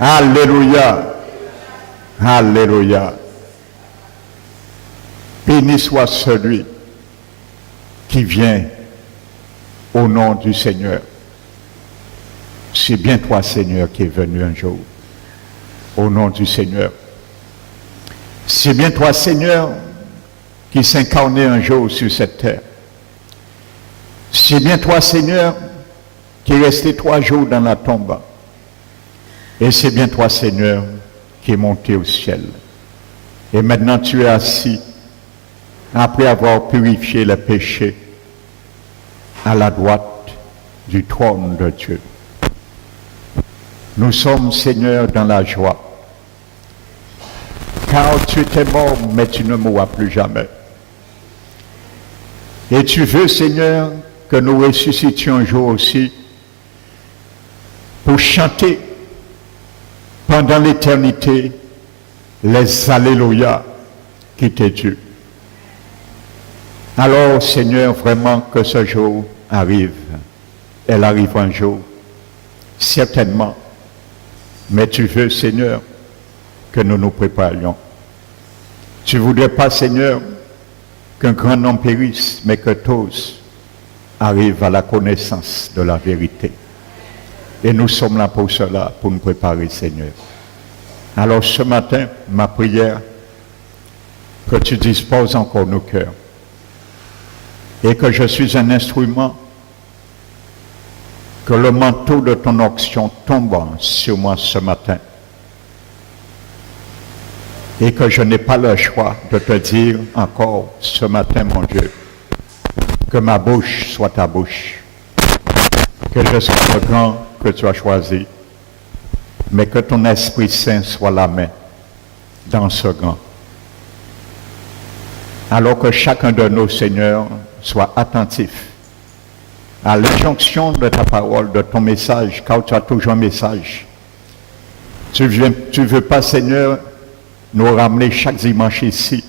Alléluia. Alléluia. Béni soit celui qui vient au nom du Seigneur. C'est bien toi, Seigneur, qui es venu un jour. Au nom du Seigneur. C'est bien toi, Seigneur, qui s'incarnait un jour sur cette terre. C'est bien toi, Seigneur, qui est resté 3 jours dans la tombe. Et c'est bien toi, Seigneur, qui est monté au ciel. Et maintenant tu es assis, après avoir purifié les péchés, à la droite du trône de Dieu. Nous sommes, Seigneur, dans la joie. Car tu étais mort, mais tu ne mourras plus jamais. Et tu veux, Seigneur, que nous ressuscitions un jour aussi pour chanter pendant l'éternité les Alléluia qui t'est dû. Alors, Seigneur, vraiment que ce jour arrive. Elle arrive un jour, certainement. Mais tu veux, Seigneur, que nous nous préparions. Tu ne voudrais pas, Seigneur, qu'un grand nombre périsse, mais que tous arrivent à la connaissance de la vérité. Et nous sommes là pour cela, pour nous préparer, Seigneur. Alors ce matin, ma prière, que tu disposes encore nos cœurs. Et que je suis un instrument, que le manteau de ton onction tombe sur moi ce matin. Et que je n'ai pas le choix de te dire encore ce matin, mon Dieu, que ma bouche soit ta bouche, que je sois le grand que tu as choisi, mais que ton Esprit Saint soit la main dans ce grand. Alors que chacun de nous, Seigneur, soit attentif à l'injonction de ta parole, de ton message, car tu as toujours un message. Tu ne veux pas, Seigneur, nous ramener chaque dimanche ici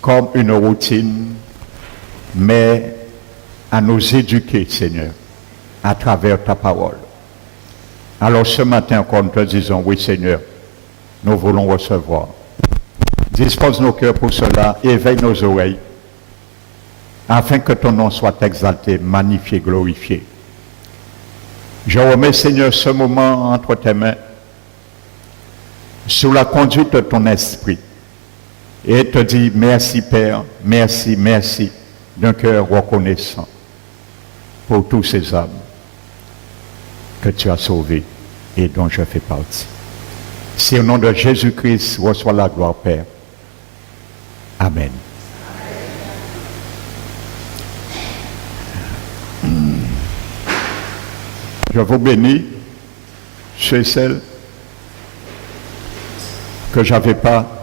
comme une routine, mais à nous éduquer, Seigneur, à travers ta parole. Alors ce matin encore, nous te disons, oui, Seigneur, nous voulons recevoir. Dispose nos cœurs pour cela, éveille nos oreilles, afin que ton nom soit exalté, magnifié, glorifié. Je remets, Seigneur, ce moment entre tes mains, sous la conduite de ton esprit, et te dis merci, Père, merci, merci, d'un cœur reconnaissant pour tous ces âmes que tu as sauvés et dont je fais partie. C'est au nom de Jésus-Christ, reçois la gloire, Père. Amen. Je vous bénis, chez celles que je n'avais pas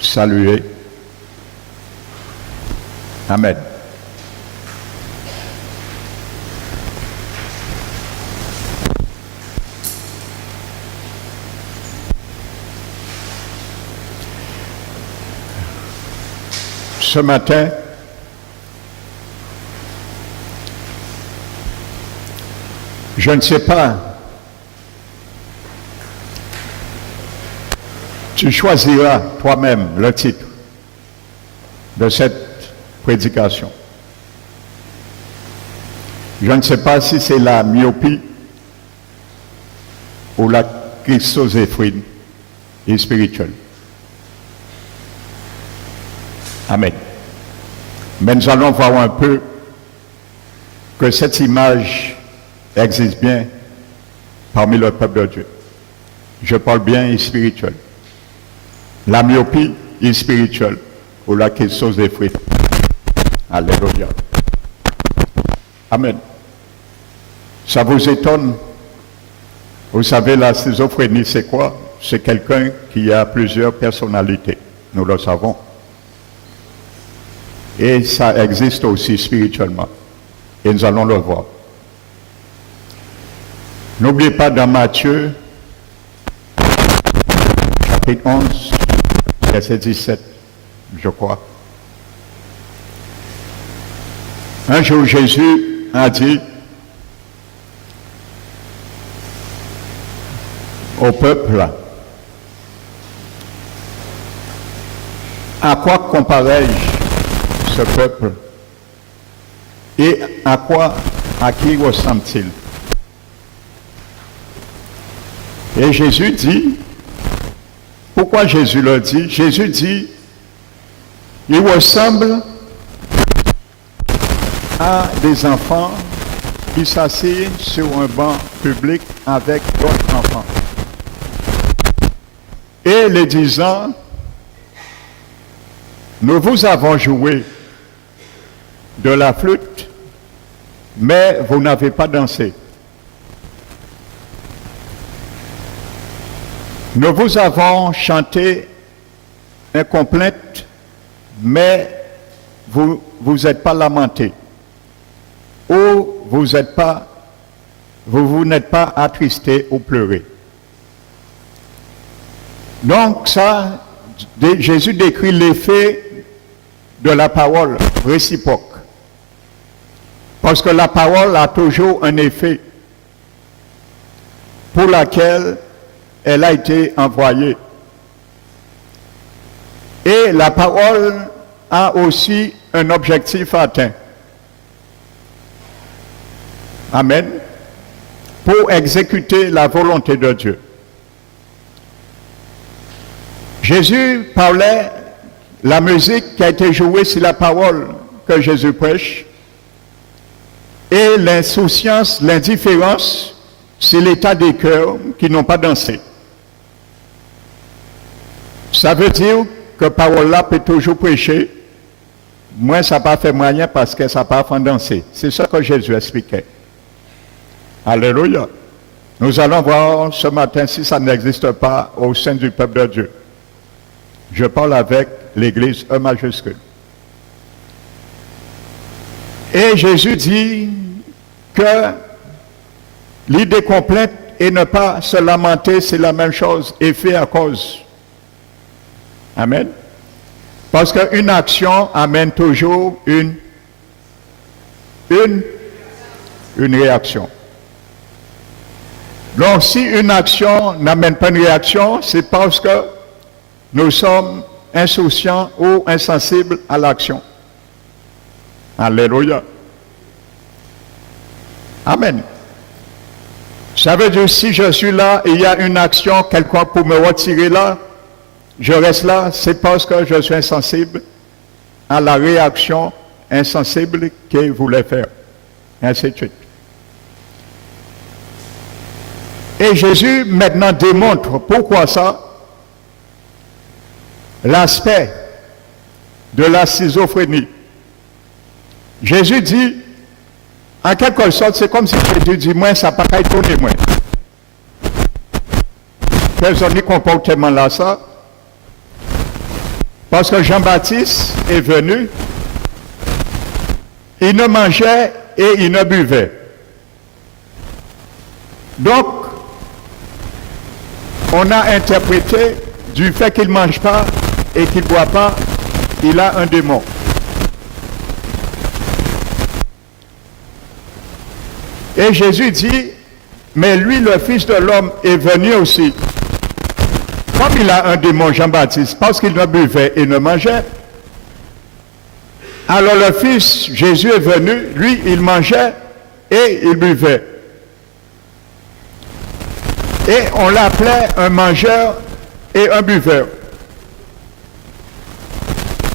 saluées. Amen. Ce matin, je ne sais pas, tu choisiras toi-même le titre de cette prédication. Je ne sais pas si c'est la myopie ou la christoséphrine et spirituelle. Amen. Mais nous allons voir un peu que cette image existe bien parmi le peuple de Dieu. Je parle bien spirituel. La myopie est spirituelle ou la christoséphrine. Alléluia. Amen. Ça vous étonne? Vous savez, la schizophrénie, c'est quoi? C'est quelqu'un qui a plusieurs personnalités. Nous le savons. Et ça existe aussi spirituellement. Et nous allons le voir. N'oubliez pas dans Matthieu, chapitre 11, verset 17, je crois. Un jour, Jésus a dit, au peuple, à quoi comparais-je ce peuple et à qui ressemble-t-il? Et Jésus dit, pourquoi Jésus le dit? Jésus dit, il ressemble à des enfants qui s'asseyent sur un banc public avec d'autres enfants. Et les disant, nous vous avons joué de la flûte, mais vous n'avez pas dansé. Nous vous avons chanté un complainte, mais vous n'êtes pas lamenté. Ou vous n'êtes pas attristé ou pleuré. Donc ça, Jésus décrit l'effet de la parole réciproque. Parce que la parole a toujours un effet pour laquelle elle a été envoyée. Et la parole a aussi un objectif atteint. Amen. Pour exécuter la volonté de Dieu. Jésus parlait, la musique qui a été jouée, c'est la parole que Jésus prêche. Et l'insouciance, l'indifférence, c'est l'état des cœurs qui n'ont pas dansé. Ça veut dire que parole là peut toujours prêcher. Moi, ça n'a pas fait moyen parce que ça n'a pas fait danser. C'est ça que Jésus expliquait. Alléluia. Nous allons voir ce matin si ça n'existe pas au sein du peuple de Dieu. Je parle avec l'Église E majuscule. Et Jésus dit que l'idée complète et ne pas se lamenter, c'est la même chose, effet à cause. Amen. Parce qu'une action amène toujours une réaction. Donc si une action n'amène pas une réaction, c'est parce que nous sommes insouciants ou insensibles à l'action. Alléluia. Amen. Ça veut dire si je suis là et il y a une action quelconque pour me retirer là, je reste là, c'est parce que je suis insensible à la réaction insensible qu'il voulait faire. Et ainsi de suite. Et Jésus maintenant démontre pourquoi ça, l'aspect de la schizophrénie. Jésus dit, en quelque sorte, c'est comme si Jésus dit, moi, ça n'a pas étonné, moi. Quels ont les comportements là, ça? Parce que Jean-Baptiste est venu, il ne mangeait et il ne buvait. Donc, on a interprété du fait qu'il ne mange pas et qu'il ne boit pas, il a un démon. Et Jésus dit, mais lui, le Fils de l'homme, est venu aussi. Comme il a un démon, Jean-Baptiste, parce qu'il ne buvait et ne mangeait, alors le Fils, Jésus est venu, lui, il mangeait et il buvait. Et on l'appelait un mangeur et un buveur.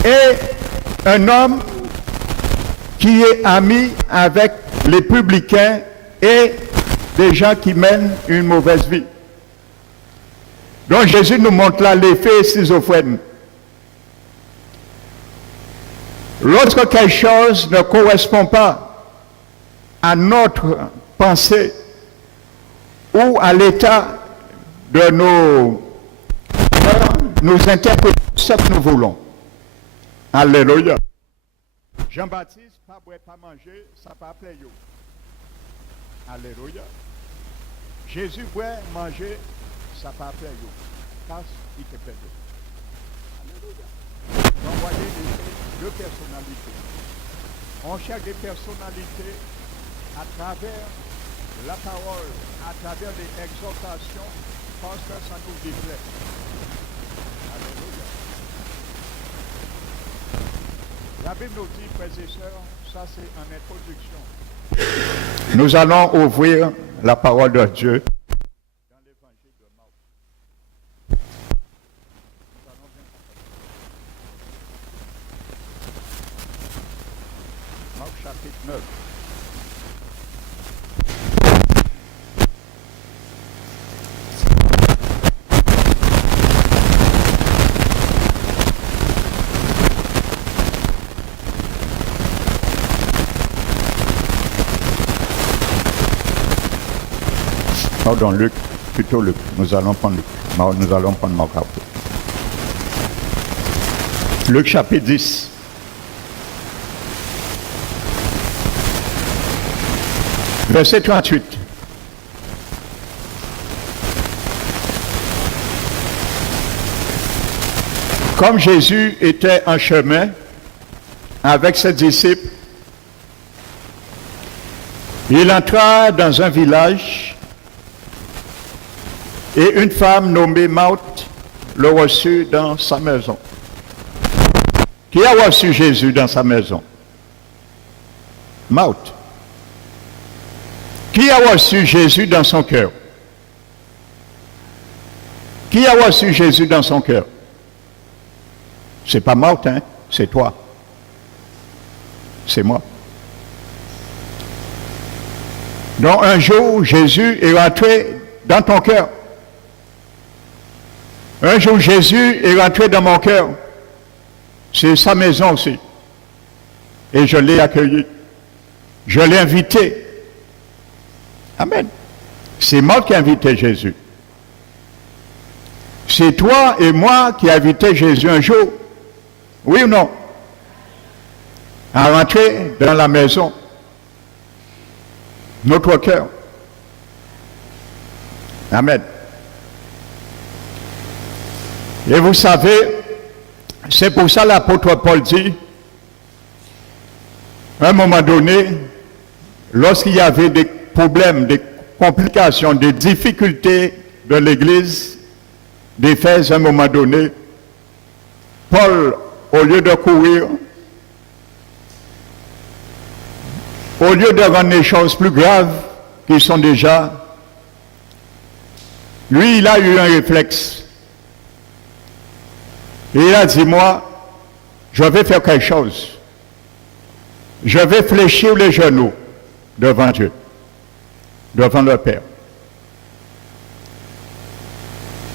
Et un homme qui est ami avec les publicains et des gens qui mènent une mauvaise vie. Donc Jésus nous montre là l'effet schizophrène. Lorsque quelque chose ne correspond pas à notre pensée ou à l'état de nos cœurs, nous interprétons ce que nous voulons. Alléluia. Jean-Baptiste, pas boire, pas manger, ça pas plaire. Alléluia. Jésus boit, manger, ça pas plaire. Parce qu'il te plaît. Alléluia. Donc voyez deux personnalités. On cherche des personnalités à travers la parole à travers les exhortations, parce que ça nous déplaît. Alléluia. La Bible nous dit, frères et sœurs, ça c'est en introduction. Nous allons ouvrir la parole de Dieu dans l'évangile de Marc. Nous allons bien Marc chapitre 9. Pardon, Luc, plutôt Luc. Nous allons prendre Luc. Nous allons prendre Marc après. Luc chapitre 10. Verset 38. Comme Jésus était en chemin avec ses disciples, il entra dans un village et une femme nommée Marthe le reçut dans sa maison. Qui a reçu Jésus dans sa maison? Marthe. Qui a reçu Jésus dans son cœur? Qui a reçu Jésus dans son cœur? C'est pas Marthe, hein? C'est toi. C'est moi. Donc un jour, Jésus est rentré dans ton cœur. Un jour, Jésus est rentré dans mon cœur. C'est sa maison aussi. Et je l'ai accueilli. Je l'ai invité. Amen. C'est moi qui ai invité Jésus. C'est toi et moi qui avons invité Jésus un jour. Oui ou non? À rentrer dans la maison. Notre cœur. Amen. Et vous savez, c'est pour ça l'apôtre Paul dit, à un moment donné, lorsqu'il y avait des problèmes, des complications, des difficultés de l'Église d'Éphèse, à un moment donné, Paul, au lieu de courir, au lieu de rendre les choses plus graves qui sont déjà, lui, il a eu un réflexe. Et il a dit, moi, je vais faire quelque chose. Je vais fléchir les genoux devant Dieu, devant le Père.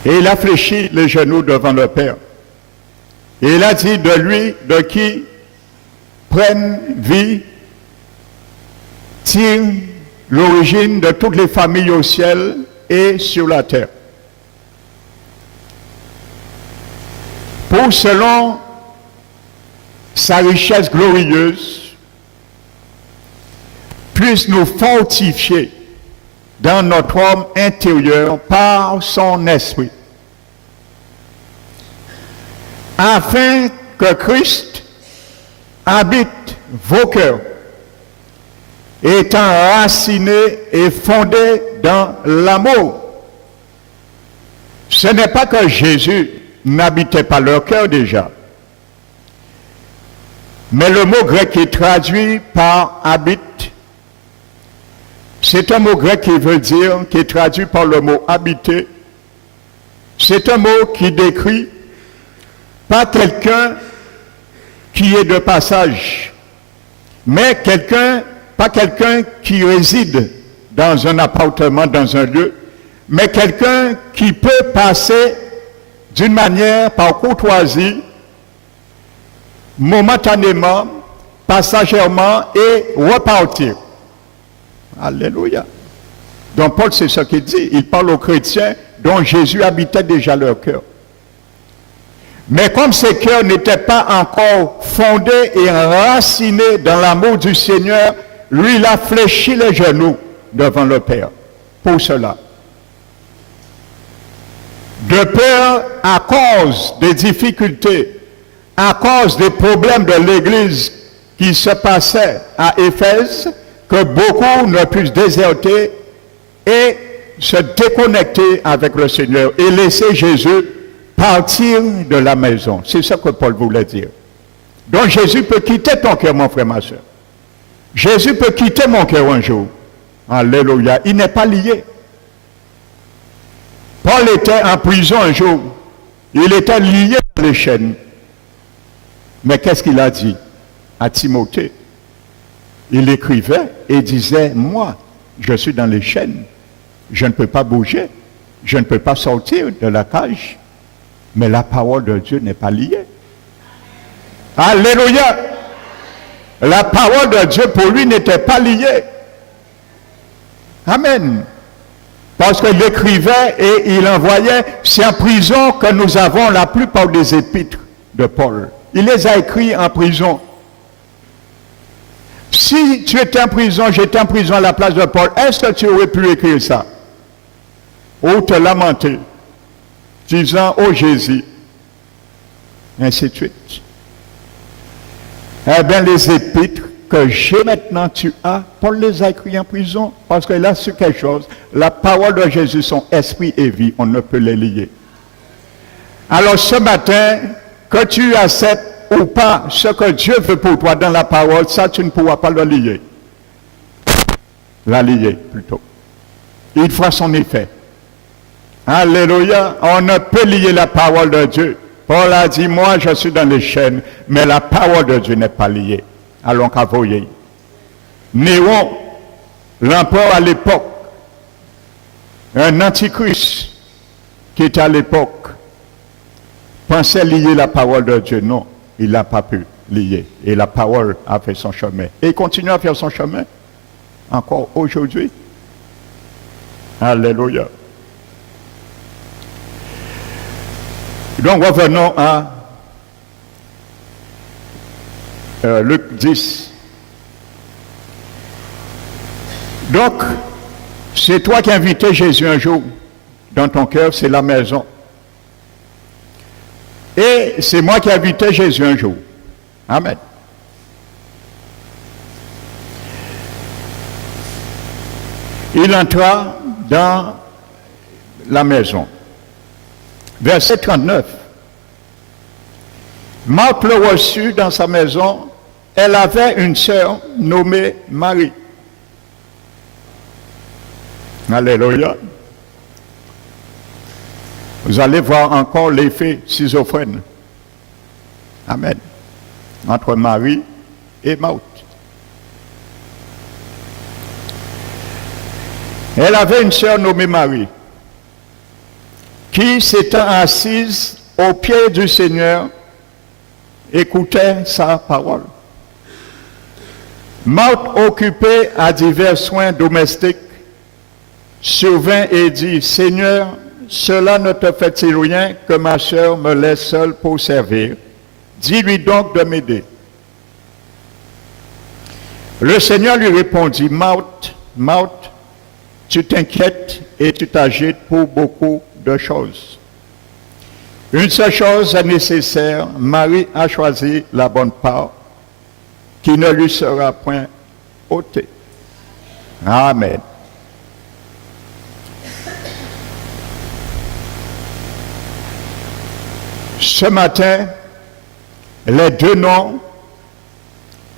Et il a fléchi les genoux devant le Père. Et il a dit de lui, de qui prennent vie, tire l'origine de toutes les familles au ciel et sur la terre. Pour selon sa richesse glorieuse, puisse nous fortifier dans notre homme intérieur par son esprit, afin que Christ habite vos cœurs, étant raciné et fondé dans l'amour. Ce n'est pas que Jésus n'habitait pas leur cœur déjà. Mais le mot grec qui est traduit par habite, c'est un mot grec qui veut dire, qui est traduit par le mot habiter. C'est un mot qui décrit pas quelqu'un qui est de passage, mais pas quelqu'un qui réside dans un appartement, dans un lieu, mais quelqu'un qui peut passer d'une manière par courtoisie, momentanément, passagèrement et repartir. Alléluia. Donc Paul, c'est ce qu'il dit. Il parle aux chrétiens dont Jésus habitait déjà leur cœur. Mais comme ces cœurs n'étaient pas encore fondés et enracinés dans l'amour du Seigneur, lui, il a fléchi les genoux devant le Père. Pour cela. De peur, à cause des difficultés, à cause des problèmes de l'Église qui se passaient à Éphèse, que beaucoup ne puissent déserter et se déconnecter avec le Seigneur et laisser Jésus partir de la maison. C'est ce que Paul voulait dire. Donc Jésus peut quitter ton cœur, mon frère, ma soeur. Jésus peut quitter mon cœur un jour. Alléluia. Il n'est pas lié. Paul était en prison un jour. Il était lié dans les chaînes. Mais qu'est-ce qu'il a dit à Timothée? Il écrivait et disait, moi, je suis dans les chaînes. Je ne peux pas bouger. Je ne peux pas sortir de la cage. Mais la parole de Dieu n'est pas liée. Alléluia. La parole de Dieu pour lui n'était pas liée. Amen. Parce qu'il écrivait et il envoyait. C'est en prison que nous avons la plupart des épîtres de Paul. Il les a écrits en prison. Si tu étais en prison, j'étais en prison à la place de Paul, est-ce que tu aurais pu écrire ça? Ou te lamenter, disant, oh Jésus, ainsi de suite. Eh bien, les épîtres que j'ai maintenant, tu as, Paul les a écrits en prison, parce qu'il a su quelque chose. La parole de Jésus, son esprit et vie, on ne peut les lier. Alors ce matin, que tu acceptes ou pas ce que Dieu veut pour toi dans la parole, ça tu ne pourras pas le lier. La lier plutôt. Il fera son effet. Alléluia. On ne peut lier la parole de Dieu. Paul a dit, moi je suis dans les chaînes, mais la parole de Dieu n'est pas liée. Allons qu'à voyer. Néron, l'empereur à l'époque, un antichrist qui était à l'époque, pensait lier la parole de Dieu. Non, il n'a pas pu lier. Et la parole a fait son chemin. Et il continue à faire son chemin encore aujourd'hui. Alléluia. Donc revenons à Luc 10. Donc, c'est toi qui as invité Jésus un jour dans ton cœur, c'est la maison. Et c'est moi qui ai invité Jésus un jour. Amen. Il entra dans la maison. Verset 39. Marthe le reçut dans sa maison. Elle avait une sœur nommée Marie. Alléluia. Vous allez voir encore l'effet schizophrène. Amen. Entre Marie et Marthe. Elle avait une sœur nommée Marie, qui s'étant assise au pied du Seigneur, écoutait sa parole. Marthe, occupée à divers soins domestiques, survint et dit, Seigneur, cela ne te fait-il rien que ma sœur me laisse seule pour servir? Dis-lui donc de m'aider. Le Seigneur lui répondit, Marthe, Marthe, tu t'inquiètes et tu t'agites pour beaucoup de choses. Une seule chose est nécessaire, Marie a choisi la bonne part, qui ne lui sera point ôtée. Amen. Ce matin, les deux noms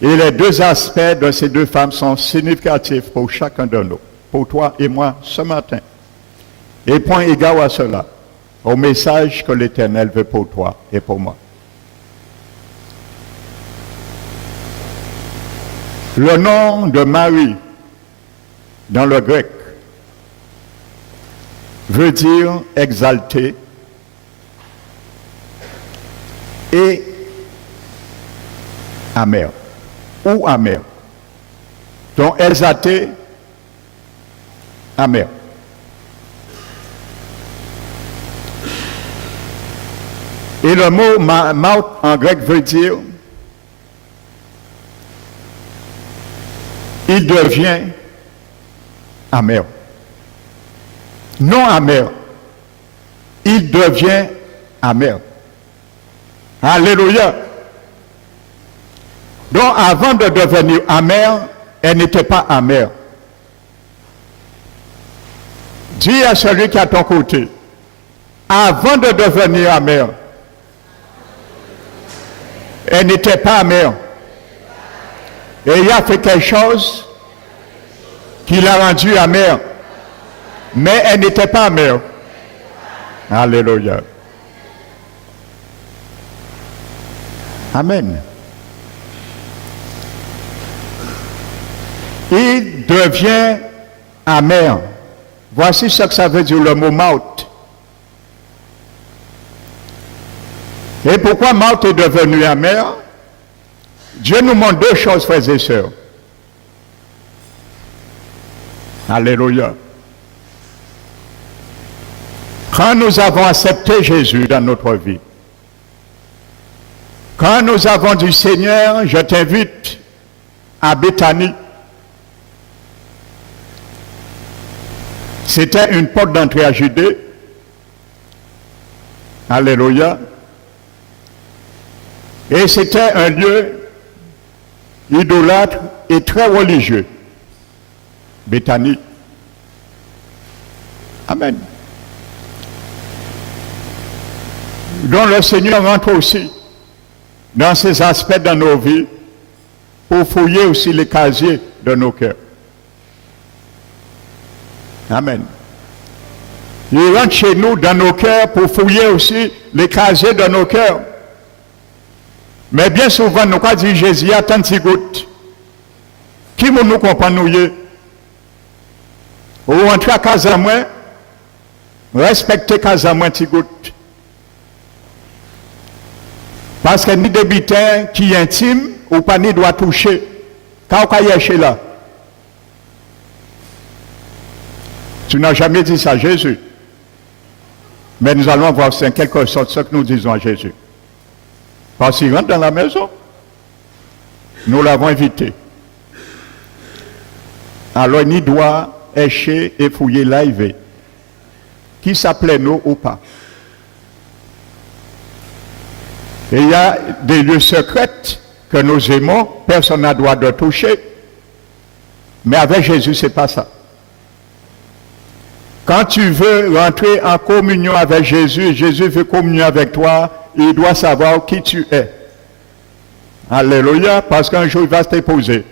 et les deux aspects de ces deux femmes sont significatifs pour chacun de nous, pour toi et moi ce matin. Et point égal à cela, au message que l'Éternel veut pour toi et pour moi. Le nom de Marie, dans le grec, veut dire exalté et amer, ou amer. Donc exalté, amer. Et le mot Marthe en grec veut dire il devient amer. Non amer. Il devient amer. Alléluia. Donc avant de devenir amer, elle n'était pas amère. Dis à celui qui est à ton côté, avant de devenir amère, elle n'était pas amère. Et il a fait quelque chose qui l'a rendue amère. Mais elle n'était pas amère. Alléluia. Amen. Il devient amer. Voici ce que ça veut dire le mot maut. Et pourquoi maut est devenu amer? Dieu nous montre deux choses, frères et sœurs. Alléluia. Quand nous avons accepté Jésus dans notre vie, quand nous avons dit Seigneur, je t'invite à Béthanie, c'était une porte d'entrée à Judée. Alléluia. Et c'était un lieu idolâtre et très religieux. Béthanie. Amen. Donc le Seigneur rentre aussi dans ces aspects dans nos vies pour fouiller aussi les casiers de nos cœurs. Amen. Il rentre chez nous dans nos cœurs pour fouiller aussi les casiers de nos cœurs. Mais bien souvent, nous avons dit Jésus, attends une goutte. Qui nous comprend nous y? Ou entrer à Casamouin, respecter Casamouin une goutte. Parce que ni des bitins qui est intime, ou pas ni doit toucher. Quand on est chez là. Tu n'as jamais dit ça à Jésus. Mais nous allons voir, c'est en quelque sorte ce que nous disons à Jésus. Parce qu'il rentre dans la maison, nous l'avons invité. Alors il doit écher et fouiller live. Qui s'appelait nous ou pas. Et il y a des lieux secrets que nous aimons, personne n'a droit de toucher. Mais avec Jésus, ce n'est pas ça. Quand tu veux rentrer en communion avec Jésus, Jésus veut communier avec toi, il doit savoir qui tu es. Alléluia, parce qu'un jour il va se déposer.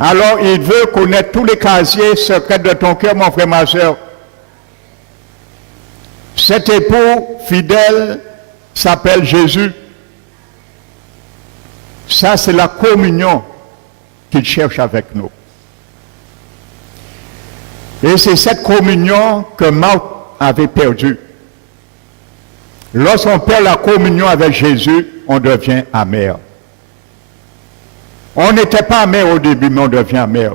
Alors il veut connaître tous les casiers secrets de ton cœur, mon frère, ma soeur. Cet époux fidèle s'appelle Jésus. Ça, c'est la communion qu'il cherche avec nous. Et c'est cette communion que Marc avait perdue. Lorsqu'on perd la communion avec Jésus, on devient amer. On n'était pas amer au début, mais on devient amer.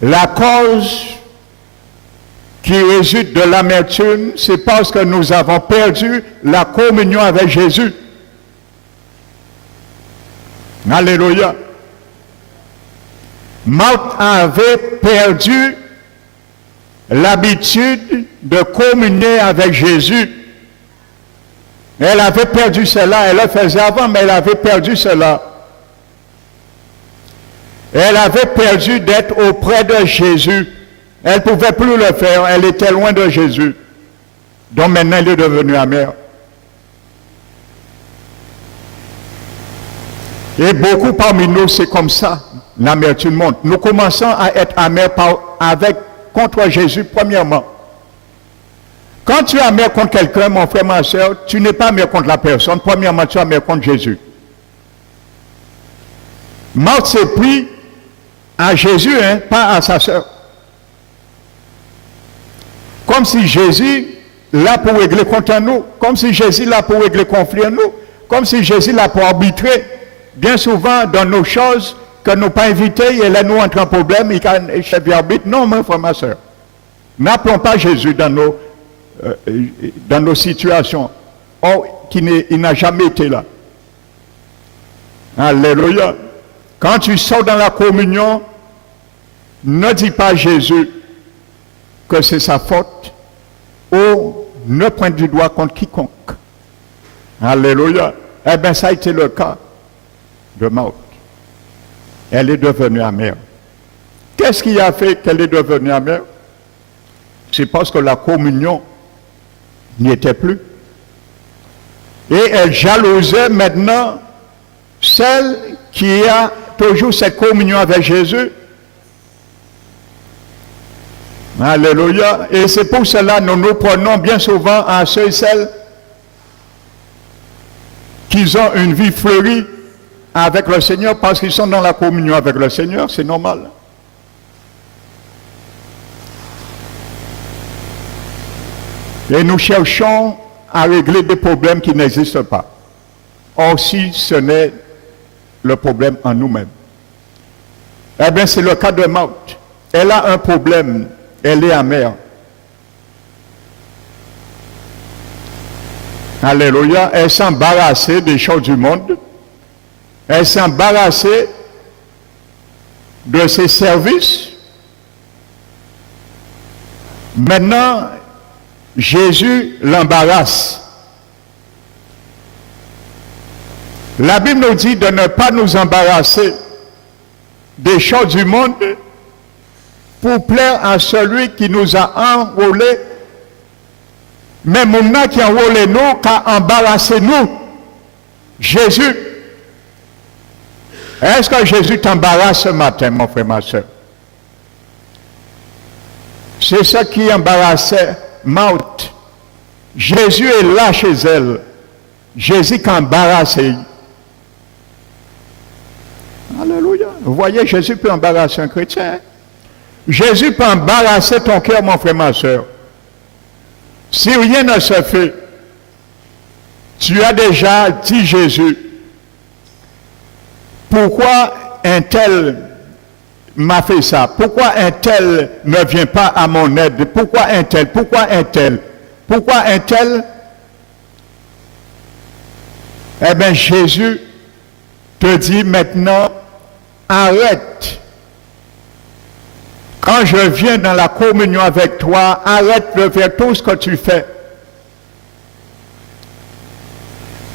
La cause qui résulte de l'amertume, c'est parce que nous avons perdu la communion avec Jésus. Alléluia. Marthe avait perdu l'habitude de communier avec Jésus. Elle avait perdu cela, elle le faisait avant, mais elle avait perdu cela. Elle avait perdu d'être auprès de Jésus. Elle ne pouvait plus le faire, elle était loin de Jésus. Donc maintenant, elle est devenue amère. Et beaucoup parmi nous, c'est comme ça, l'amertume monte. Nous commençons à être amers contre Jésus, premièrement. Quand tu es amer contre quelqu'un, mon frère, ma soeur, tu n'es pas amer contre la personne. Premièrement, tu es amer contre Jésus. Marthe s'est pris à Jésus, pas à sa soeur. Comme si Jésus là pour régler contre nous, comme si Jésus là pour régler conflit en nous, comme si Jésus là pour arbitrer. Bien souvent, dans nos choses que nous pas invitées, et là nous entrons en problème, il y a un chef d'arbitre. Non, mon frère, ma soeur. N'appelons pas Jésus dans nos situations. Or, il n'a jamais été là. Alléluia. Quand tu sors dans la communion, ne dis pas à Jésus que c'est sa faute, ou ne pointe du doigt contre quiconque. Alléluia. Eh bien, ça a été le cas de Marthe. elle est devenue amère. Qu'est-ce qui a fait qu'elle est devenue amère? C'est parce que la communion n'y était plus. Et elle jalousait maintenant celle qui a toujours cette communion avec Jésus. Alléluia. Et c'est pour cela que nous nous prenons bien souvent à ceux et celles qui ont une vie fleurie avec le Seigneur parce qu'ils sont dans la communion avec le Seigneur, c'est normal. Et nous cherchons à régler des problèmes qui n'existent pas. Or, si ce n'est le problème en nous-mêmes. Eh bien, c'est le cas de Marthe. Elle a un problème, elle est amère. Alléluia. Elle s'est embarrassée des choses du monde. Elle s'est embarrassée de ses services. Maintenant, Jésus l'embarrasse. La Bible nous dit de ne pas nous embarrasser des choses du monde pour plaire à celui qui nous a enrôlés. Mais maintenant qui a enrôlé nous, qui a embarrassé nous, Jésus. Est-ce que Jésus t'embarrasse ce matin, mon frère, ma soeur? C'est ça qui embarrassait Marthe. Jésus est là chez elle. Jésus qui embarrasse. Alléluia. Vous voyez, Jésus peut embarrasser un chrétien. Jésus peut embarrasser ton cœur, mon frère, ma soeur. Si rien ne se fait, tu as déjà dit Jésus, pourquoi un tel m'a fait ça? Pourquoi un tel ne vient pas à mon aide? Pourquoi un tel? Pourquoi un tel? Pourquoi un tel? Eh bien, Jésus te dit maintenant, arrête. Quand je viens dans la communion avec toi, arrête de faire tout ce que tu fais.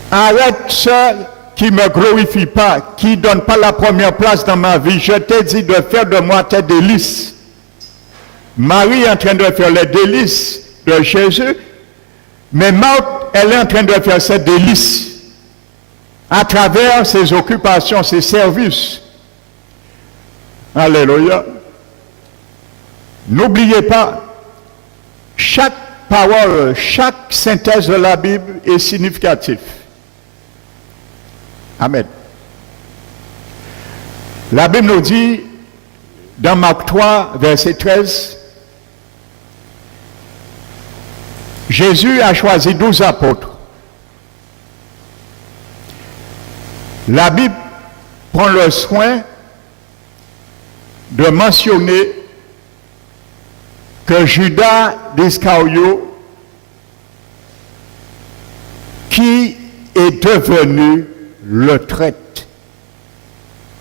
Arrête ce qui ne me glorifie pas, qui ne donne pas la première place dans ma vie. Je t'ai dit de faire de moi tes délices. Marie est en train de faire les délices de Jésus, mais Marthe, elle est en train de faire ses délices à travers ses occupations, ses services. Alléluia. N'oubliez pas, chaque parole, chaque synthèse de la Bible est significative. Amen. La Bible nous dit, dans Marc 3, verset 13, Jésus a choisi 12 apôtres. La Bible prend le soin de mentionner que Judas d'Iscariote, qui est devenu le traître.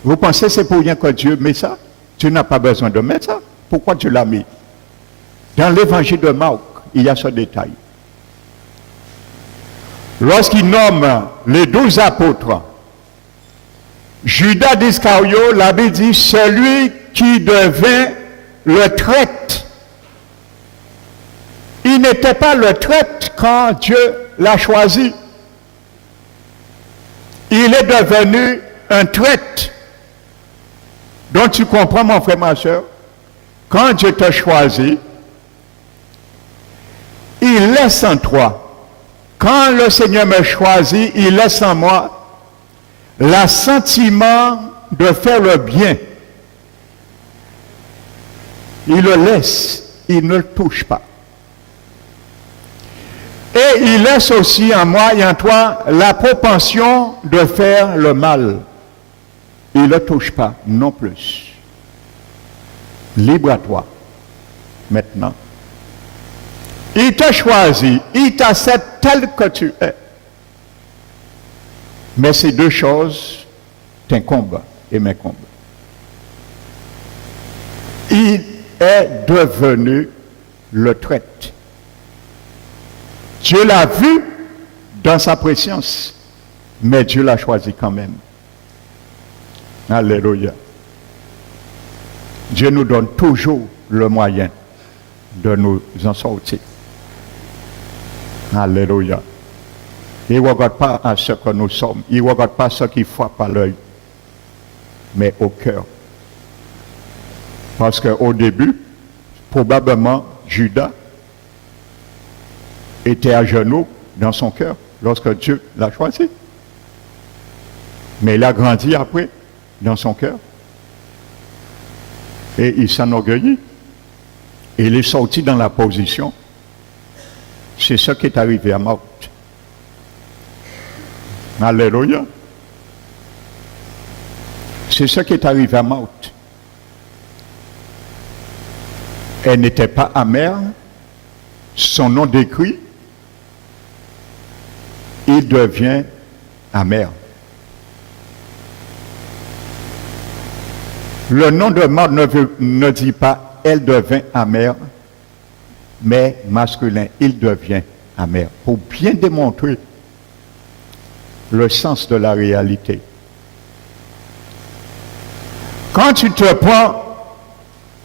Vous pensez que c'est pour rien que Dieu met ça? Tu n'as pas besoin de mettre ça. Pourquoi tu l'as mis? Dans l'évangile de Marc, il y a ce détail. Lorsqu'il nomme les 12 apôtres, Judas d'Iscariote, la Bible dit, celui qui devint le traître. Il n'était pas le traître quand Dieu l'a choisi. Il est devenu un traître. Donc tu comprends, mon frère, ma soeur, quand Dieu t'a choisi, il laisse en toi. Quand le Seigneur me choisit, il laisse en moi l'assentiment de faire le bien. Il le laisse, il ne le touche pas. Et il laisse aussi en moi et en toi la propension de faire le mal. Il ne le touche pas non plus. Libre à toi, maintenant. Il t'a choisi, il t'accepte tel que tu es. Mais ces deux choses t'incombent et m'incombent. Il est devenu le traître. Dieu l'a vu dans sa préscience, mais Dieu l'a choisi quand même. Alléluia. Dieu nous donne toujours le moyen de nous en sortir. Alléluia. Il ne regarde pas à ce que nous sommes, il ne regarde pas ce qui frappe à l'œil, mais au cœur. Parce qu'au début, probablement, Judas était à genoux dans son cœur lorsque Dieu l'a choisi. Mais il a grandi après dans son cœur. Et il s'enorgueillit. Et il est sorti dans la position. C'est ce qui est arrivé à Marthe. Alléluia. C'est ce qui est arrivé à Marthe. Elle n'était pas amère. Son nom décrit, il devient amer. Le nom de Marthe ne dit pas elle devint amère, mais masculin, il devient amer. Pour bien démontrer le sens de la réalité. Quand tu te prends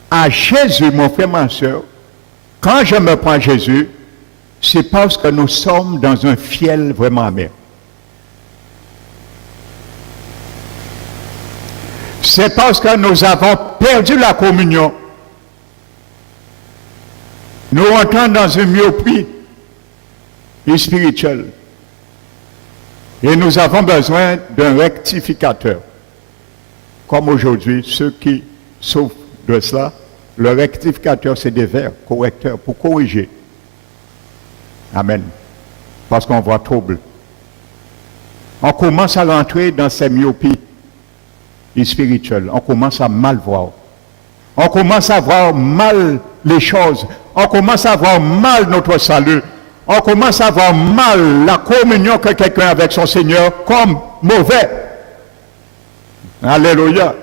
à Jésus, mon frère, ma soeur, quand je me prends à Jésus, c'est parce que nous sommes dans un fiel vraiment amer. C'est parce que nous avons perdu la communion. Nous rentrons dans une myopie spirituelle. Et nous avons besoin d'un rectificateur. Comme aujourd'hui, ceux qui souffrent de cela, le rectificateur, c'est des vers correcteurs pour corriger. Amen. Parce qu'on voit trouble. On commence à rentrer dans ces myopies spirituelles. On commence à mal voir. On commence à voir mal les choses. On commence à voir mal notre salut. On commence à voir mal la communion que quelqu'un a avec son Seigneur comme mauvais. Alléluia.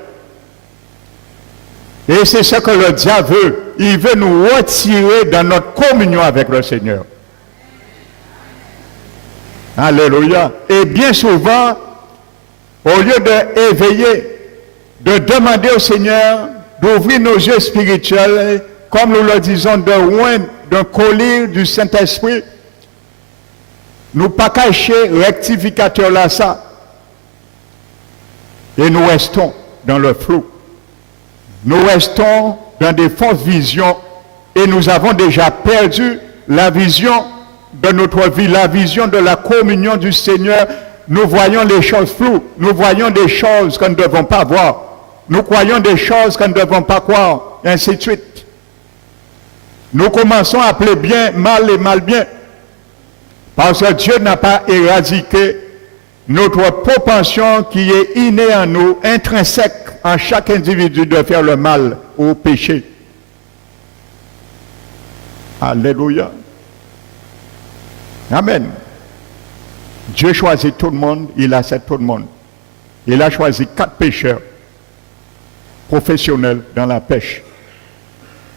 Et c'est ce que le diable veut. Il veut nous retirer dans notre communion avec le Seigneur. Alléluia. Et bien souvent, au lieu d'éveiller, de demander au Seigneur d'ouvrir nos yeux spirituels, comme nous le disons, de loin, d'un collier du Saint-Esprit, nous pas cacher rectificateur là ça. Et nous restons dans le flou. Nous restons dans des fausses visions et nous avons déjà perdu la vision de notre vie, la vision de la communion du Seigneur. Nous voyons les choses floues, nous voyons des choses que nous ne devons pas voir, nous croyons des choses que nous ne devons pas croire, et ainsi de suite. Nous commençons à appeler bien mal et mal bien, parce que Dieu n'a pas éradiqué notre propension qui est innée en nous, intrinsèque en chaque individu de faire le mal au péché. Alléluia. Amen. Dieu choisit tout le monde, il accepte tout le monde. Il a choisi 4 pêcheurs professionnels dans la pêche.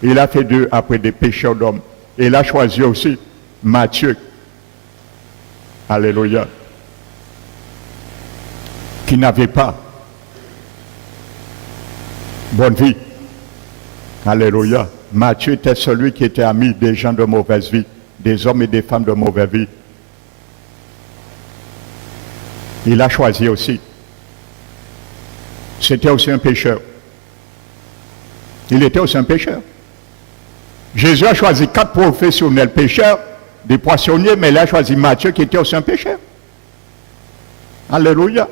Il a fait 2 après des pêcheurs d'hommes. Il a choisi aussi Matthieu. Alléluia. Qui n'avait pas bonne vie. Alléluia. Matthieu était celui qui était ami des gens de mauvaise vie, des hommes et des femmes de mauvaise vie. Il a choisi aussi. C'était aussi un pécheur. Il était aussi un pécheur. Jésus a choisi 4 professionnels pécheurs, des poissonniers, mais il a choisi Matthieu qui était aussi un pécheur. Alléluia.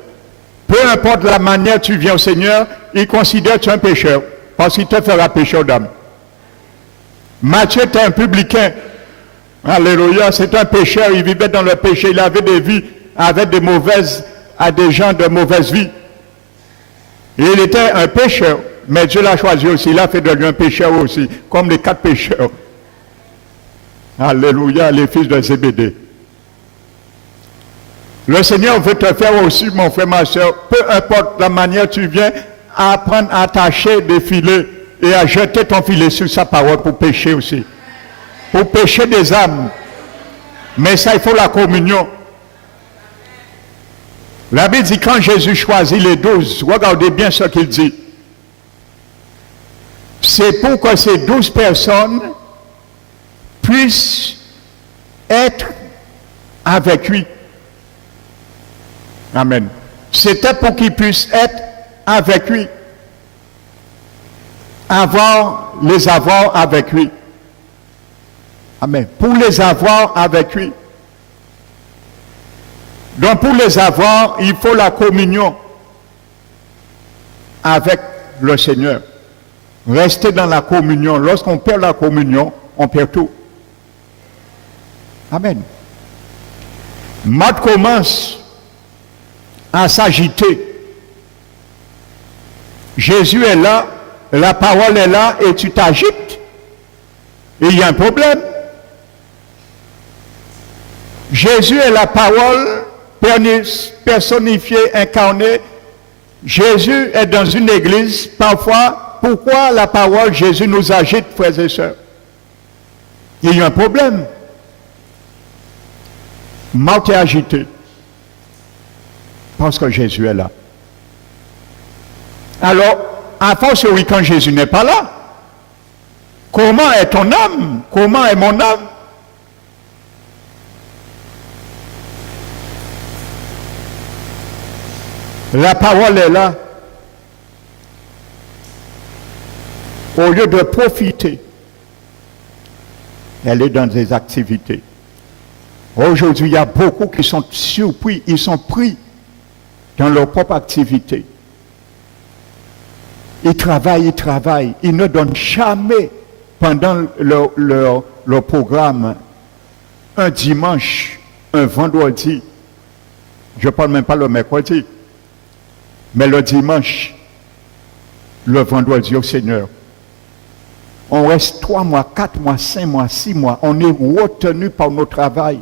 Peu importe la manière dont tu viens au Seigneur, il considère que tu es un pécheur, parce qu'il te fera pécheur d'âme. Matthieu était un publicain. Alléluia, c'est un pécheur, il vivait dans le péché, il avait des vies avec des mauvaises, à des gens de mauvaise vie. Et il était un pécheur, mais Dieu l'a choisi aussi, il a fait de lui un pécheur aussi, comme les 4 pécheurs. Alléluia, les fils de Zébédée. Le Seigneur veut te faire aussi, mon frère, ma soeur, peu importe la manière dont tu viens, apprendre à attacher des filets et à jeter ton filet sur sa parole pour pécher aussi. Pour pécher des âmes. Mais ça, il faut la communion. La Bible dit quand Jésus choisit les 12, regardez bien ce qu'il dit. c'est pour que ces 12 personnes puissent être avec lui. Amen. C'était pour qu'ils puissent être avec lui. Les avoir avec lui. Amen. Pour les avoir avec lui. Donc pour les avoir, il faut la communion avec le Seigneur. Rester dans la communion. Lorsqu'on perd la communion, on perd tout. Amen. Marthe commence à s'agiter. Jésus est là, la parole est là et tu t'agites. Et il y a un problème. Jésus est la parole personnifiée, incarnée. Jésus est dans une église. Parfois, pourquoi la parole Jésus nous agite, frères et sœurs? Il y a un problème. Marthe est agitée. Parce que Jésus est là. Alors, à force, oui, quand Jésus n'est pas là, comment est ton âme? Comment est mon âme? La parole est là. Au lieu de profiter, elle est dans des activités. Aujourd'hui, il y a beaucoup qui sont surpris, ils sont pris dans leur propre activité. Ils travaillent, ils ne donnent jamais pendant leur programme un dimanche, un vendredi, je ne parle même pas le mercredi, mais le dimanche, le vendredi au Seigneur. On reste 3 mois, 4 mois, 5 mois, 6 mois, on est retenu par nos travail.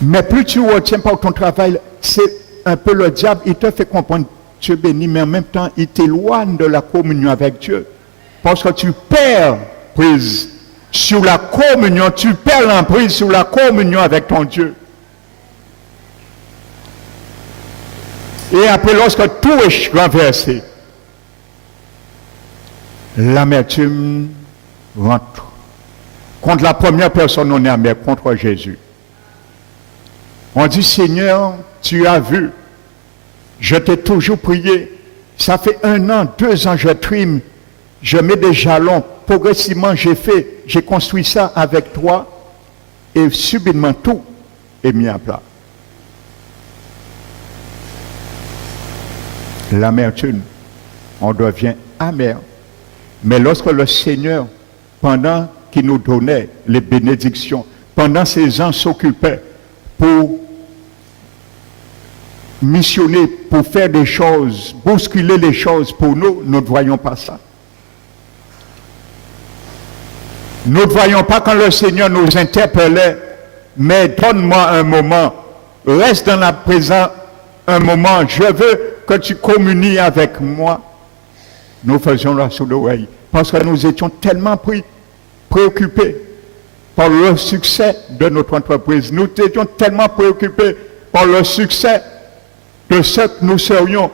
Mais plus tu retiens par ton travail, c'est un peu le diable, il te fait comprendre, Dieu béni, mais en même temps, il t'éloigne de la communion avec Dieu. Parce que tu perds prise sur la communion, tu perds l'emprise sur la communion avec ton Dieu. Et après, lorsque tout est renversé, l'amertume rentre. Contre la première personne, on est amer, contre Jésus. On dit, Seigneur, tu as vu, je t'ai toujours prié. Ça fait 1 an, 2 ans, je trime, je mets des jalons. Progressivement, j'ai construit ça avec toi. Et subitement, tout est mis à plat. L'amertume, on devient amer. Mais lorsque le Seigneur, pendant qu'il nous donnait les bénédictions, pendant ces ans s'occupait pour missionner, pour faire des choses, bousculer les choses pour nous, nous ne voyons pas ça. Nous ne voyons pas quand le Seigneur nous interpellait, mais donne-moi un moment, reste dans la présence un moment, je veux que tu communies avec moi. Nous faisions la sourde oreille, parce que nous étions tellement préoccupés par le succès de notre entreprise. Nous étions tellement préoccupés par le succès de ce que nous serions,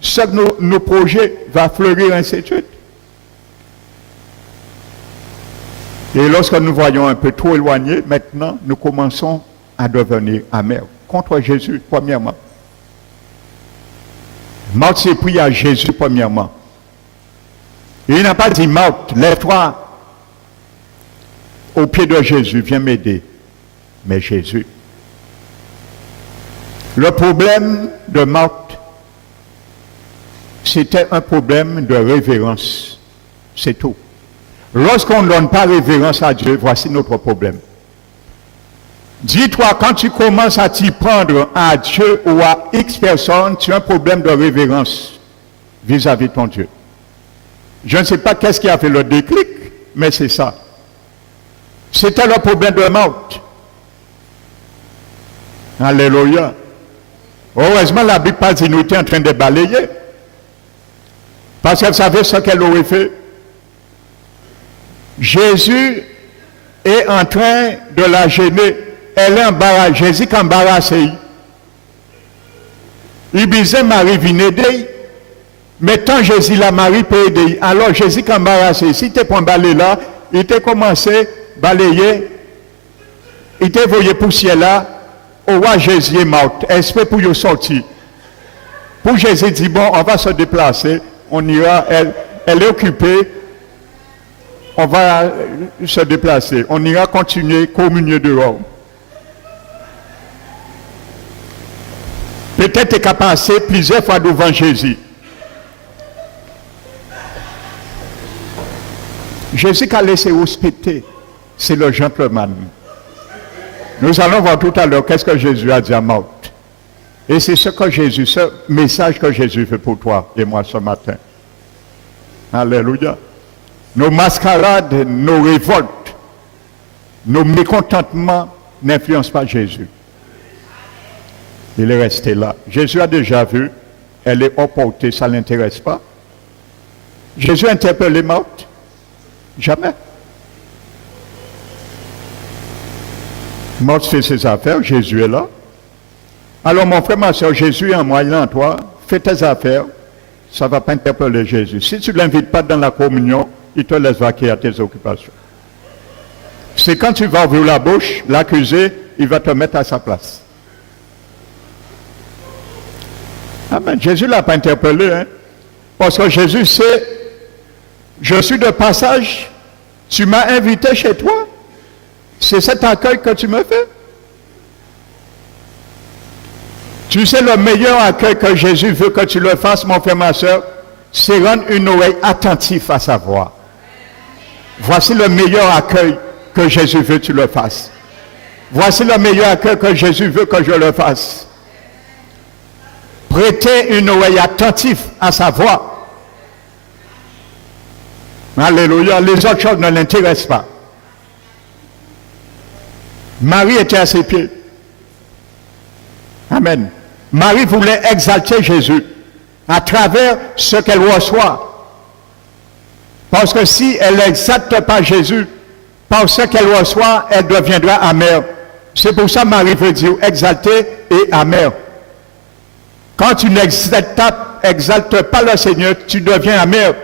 ce que nos projets vont fleurir, ainsi de suite. Et lorsque nous voyons un peu trop éloigné, maintenant, nous commençons à devenir amers. Contre Jésus, premièrement. Marthe s'est pris à Jésus, premièrement. Il n'a pas dit, Marthe, lève-toi au pied de Jésus, viens m'aider. Mais Jésus. Le problème de Marthe, c'était un problème de révérence. C'est tout. Lorsqu'on ne donne pas révérence à Dieu, voici notre problème. Dis-toi, quand tu commences à t'y prendre à Dieu ou à X personnes, tu as un problème de révérence vis-à-vis de ton Dieu. Je ne sais pas qu'est-ce qui a fait le déclic, mais c'est ça. C'était le problème de Marthe. Alléluia. Heureusement, la Bible parle nous était en train de balayer. Parce qu'elle savait ce qu'elle aurait fait. Jésus est en train de la gêner. Elle est embarrassée. Jésus est embarrassé. Il disait Marie Vinedé. Mais tant Jésus la Marie peut aider. Alors Jésus quand embarrassé, si tu prends balai là, il t'a commencé à balayer, il t'a envoyé poussière là, au roi Jésus est mort, esprit pour y sortir. Pour Jésus dit, bon, on va se déplacer, on ira, elle est occupée, on va se déplacer, on ira continuer communier dehors. Peut-être qu'à passer plusieurs fois devant Jésus. Jésus qui a laissé respecter, c'est le gentleman. Nous allons voir tout à l'heure qu'est-ce que Jésus a dit à Marthe. Et c'est ce message que Jésus fait pour toi et moi ce matin. Alléluia. Nos mascarades, nos révoltes, nos mécontentements n'influencent pas Jésus. Il est resté là. Jésus a déjà vu, elle est emportée, ça ne l'intéresse pas. Jésus a interpellé Marthe? Jamais. Marthe fait ses affaires, Jésus est là. Alors mon frère, ma soeur, Jésus est en moi, il est en toi, fais tes affaires, ça ne va pas interpeller Jésus. Si tu ne l'invites pas dans la communion, il te laisse vaquer à tes occupations. C'est quand tu vas ouvrir la bouche, l'accuser, il va te mettre à sa place. Amen. Jésus ne l'a pas interpellé, hein? Parce que Jésus sait, je suis de passage, tu m'as invité chez toi, c'est cet accueil que tu me fais. Tu sais, le meilleur accueil que Jésus veut que tu le fasses, mon frère, ma soeur, c'est rendre une oreille attentive à sa voix. Voici le meilleur accueil que Jésus veut que tu le fasses. Voici le meilleur accueil que Jésus veut que je le fasse. Prêtez une oreille attentive à sa voix. Alléluia. Les autres choses ne l'intéressent pas. Marie était à ses pieds. Amen. Marie voulait exalter Jésus à travers ce qu'elle reçoit. Parce que si elle n'exalte pas Jésus, par ce qu'elle reçoit, elle deviendra amère. C'est pour ça que Marie veut dire exalter et amère. Quand tu n'exaltes pas le Seigneur, tu deviens amer.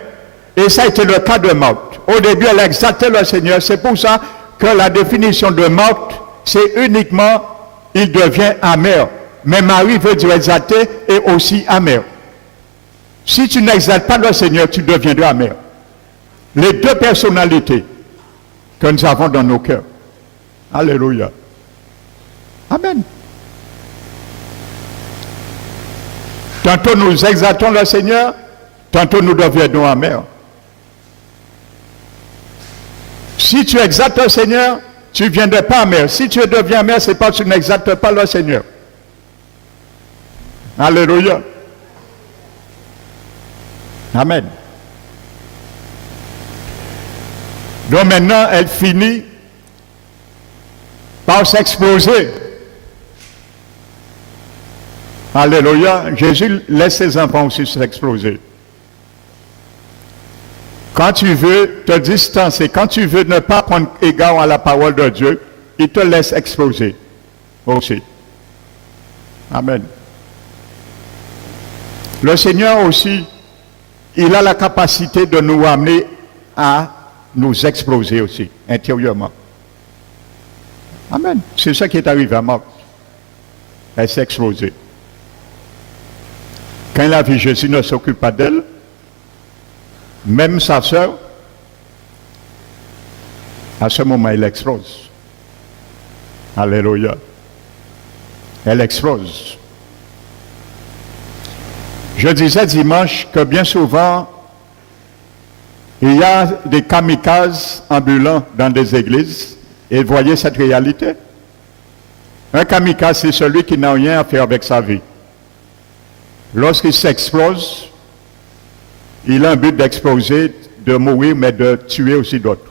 Et ça a été le cas de Marthe. Au début, elle exaltait le Seigneur. C'est pour ça que la définition de Marthe, c'est uniquement, il devient amer. Mais Marie veut dire exalter et aussi amer. Si tu n'exaltes pas le Seigneur, tu deviendras amer. Les deux personnalités que nous avons dans nos cœurs. Alléluia. Amen. Tantôt nous exaltons le Seigneur, tantôt nous deviendrons amers. Si tu exaltes le Seigneur, tu ne viendras pas amer. Si tu deviens amer, c'est parce que tu n'exaltes pas le Seigneur. Alléluia. Amen. Donc maintenant, elle finit par s'exploser. Alléluia. Jésus laisse ses enfants aussi s'exploser. Quand tu veux te distancer, quand tu veux ne pas prendre égard à la parole de Dieu, il te laisse exploser aussi. Amen. Le Seigneur aussi, il a la capacité de nous amener à nous exploser aussi, intérieurement. Amen. C'est ça qui est arrivé à Marthe. Elle s'est explosée. Quand elle a vu Jésus ne s'occupe pas d'elle, même sa sœur, à ce moment, elle explose. Alléluia. Elle explose. Je disais dimanche que bien souvent, il y a des kamikazes ambulants dans des églises, et vous voyez cette réalité. Un kamikaze, c'est celui qui n'a rien à faire avec sa vie. Lorsqu'il s'explose, il a un but d'exploser, de mourir, mais de tuer aussi d'autres.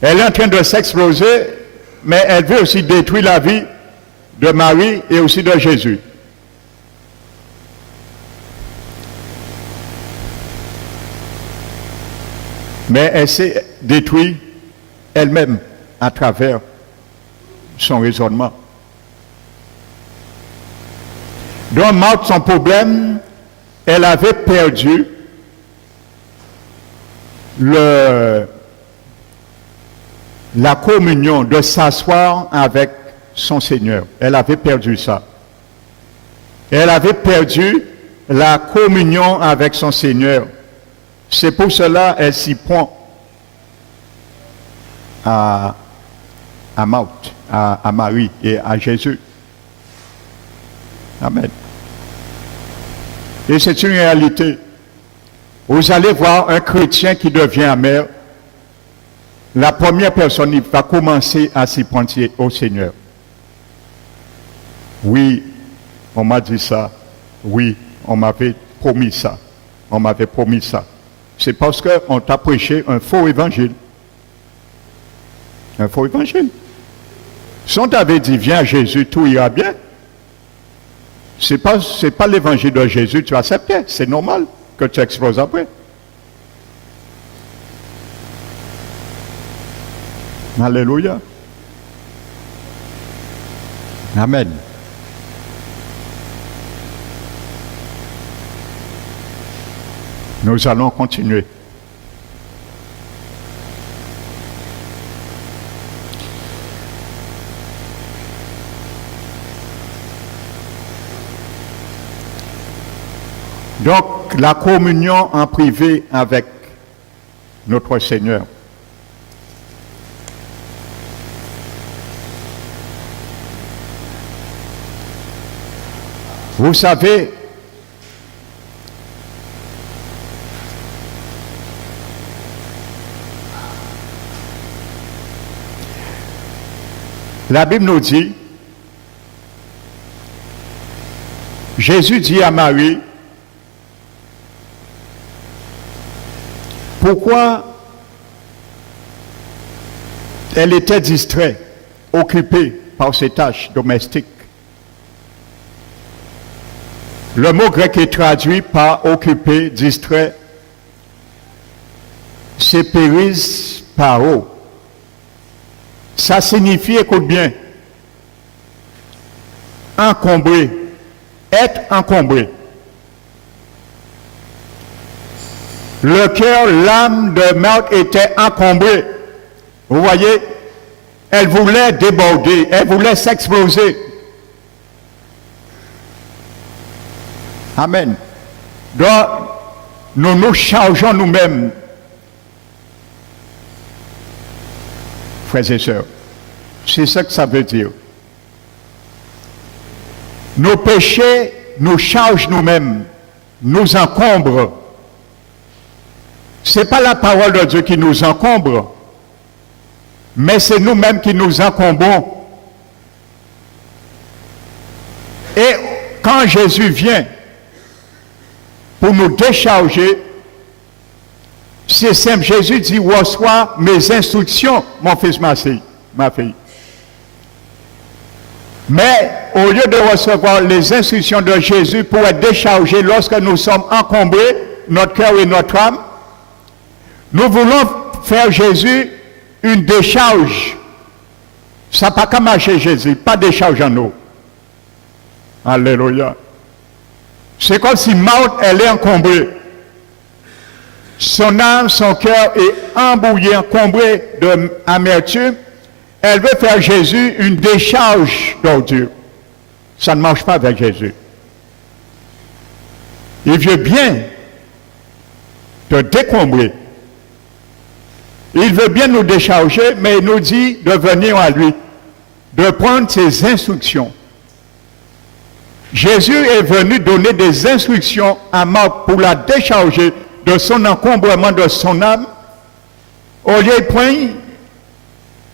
Elle est en train de s'exploser, mais elle veut aussi détruire la vie de Marie et aussi de Jésus. Mais elle s'est détruite elle-même à travers son raisonnement. Donc, Marthe, son problème, elle avait perdu la communion de s'asseoir avec son Seigneur. Elle avait perdu ça. Elle avait perdu la communion avec son Seigneur. C'est pour cela qu'elle s'y prend à Marthe, à Marie et à Jésus. Amen. Et c'est une réalité. Vous allez voir un chrétien qui devient amer. La première personne, il va commencer à s'y prendre au Seigneur. Oui, on m'a dit ça. Oui, on m'avait promis ça. On m'avait promis ça. C'est parce qu'on t'a prêché un faux évangile. Un faux évangile. Si on t'avait dit, viens à Jésus, tout ira bien. Ce n'est pas l'évangile de Jésus, tu acceptais. C'est normal que tu exploses après. Alléluia. Amen. Nous allons continuer. Donc, la communion en privé avec notre Seigneur. Vous savez, la Bible nous dit, Jésus dit à Marie, pourquoi elle était distraite, occupée par ses tâches domestiques. Le mot grec est traduit par occupé, distrait, c'est péris paro. Ça signifie, écoute bien, encombré, être encombré. Le cœur, l'âme de Marthe était encombrée. Vous voyez, elle voulait déborder, elle voulait s'exploser. Amen. Donc, nous nous chargeons nous-mêmes, frères et sœurs. C'est ça que ça veut dire. Nos péchés nous chargent nous-mêmes, nous encombrent. Ce n'est pas la parole de Dieu qui nous encombre, mais c'est nous-mêmes qui nous encombrons. Et quand Jésus vient pour nous décharger, c'est simple. Jésus dit, reçois mes instructions, mon fils, ma fille. Mais au lieu de recevoir les instructions de Jésus pour être déchargés lorsque nous sommes encombrés, notre cœur et notre âme, nous voulons faire Jésus une décharge. Ça n'a pas qu'à marcher Jésus, pas décharge en nous. Alléluia. C'est comme si Marthe, elle est encombrée. Son âme, son cœur est embouillé, encombré d'amertume. Elle veut faire Jésus une décharge d'ordure. Ça ne marche pas avec Jésus. Il veut bien te décombrer. Il veut bien nous décharger, mais il nous dit de venir à lui, de prendre ses instructions. Jésus est venu donner des instructions à Marthe pour la décharger de son encombrement de son âme. Au lieu de prendre,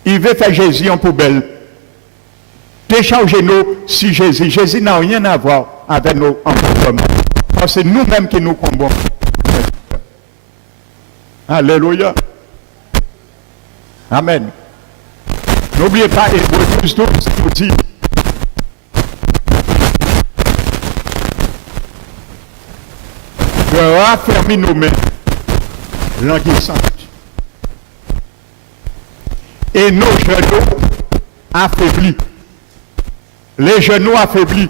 il veut faire Jésus en poubelle. Déchargez-nous si Jésus. Jésus n'a rien à voir avec nos encombrements. Parce que c'est nous-mêmes qui nous combrons. Alléluia. Amen. N'oubliez pas, Hébreux 12 nous dit, de raffermir nos mains languissantes et nos genoux affaiblis. Les genoux affaiblis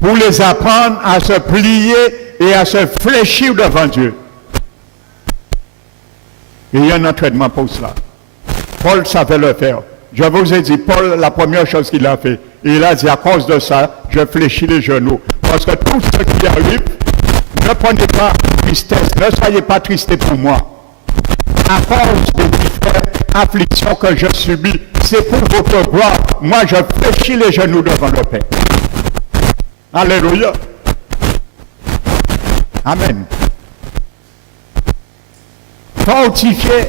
pour les apprendre à se plier et à se fléchir devant Dieu. Et il y a un entraînement pour cela. Paul savait le faire. Je vous ai dit, Paul, la première chose qu'il a fait, il a dit à cause de ça, je fléchis les genoux. Parce que tout ce qui arrive, ne prenez pas tristesse, ne soyez pas tristés pour moi. À cause des différentes afflictions que je subis, c'est pour votre gloire. Moi, je fléchis les genoux devant le Père. Alléluia. Amen. Fortifiez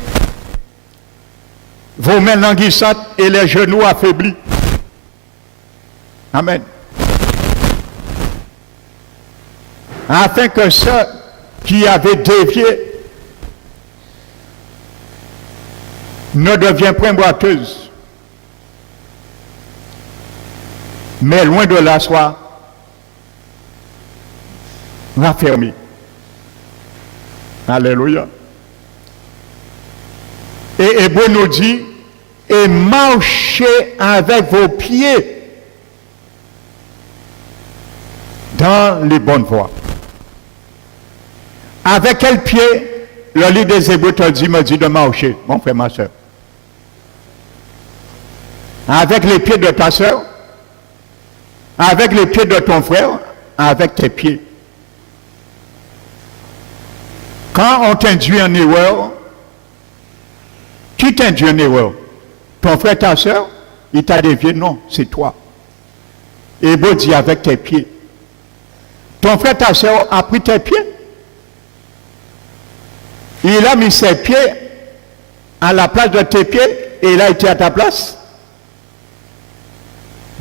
vos mains languissantes et les genoux affaiblis. Amen. Afin que ceux qui avaient dévié ne deviennent point boiteuses, mais loin de là soient raffermis. Alléluia. Et Hébreu nous dit, et marchez avec vos pieds dans les bonnes voies. Avec quel pied le livre des Hébreux me dit de marcher, mon frère, ma soeur? Avec les pieds de ta soeur? Avec les pieds de ton frère? Avec tes pieds. Quand on t'induit en erreur, qui t'induit en erreur? Ton frère, ta soeur? Il t'a dévié? Non, c'est toi. Hébreu dit avec tes pieds. Ton frère, ta soeur a pris tes pieds? Il a mis ses pieds à la place de tes pieds et il a été à ta place.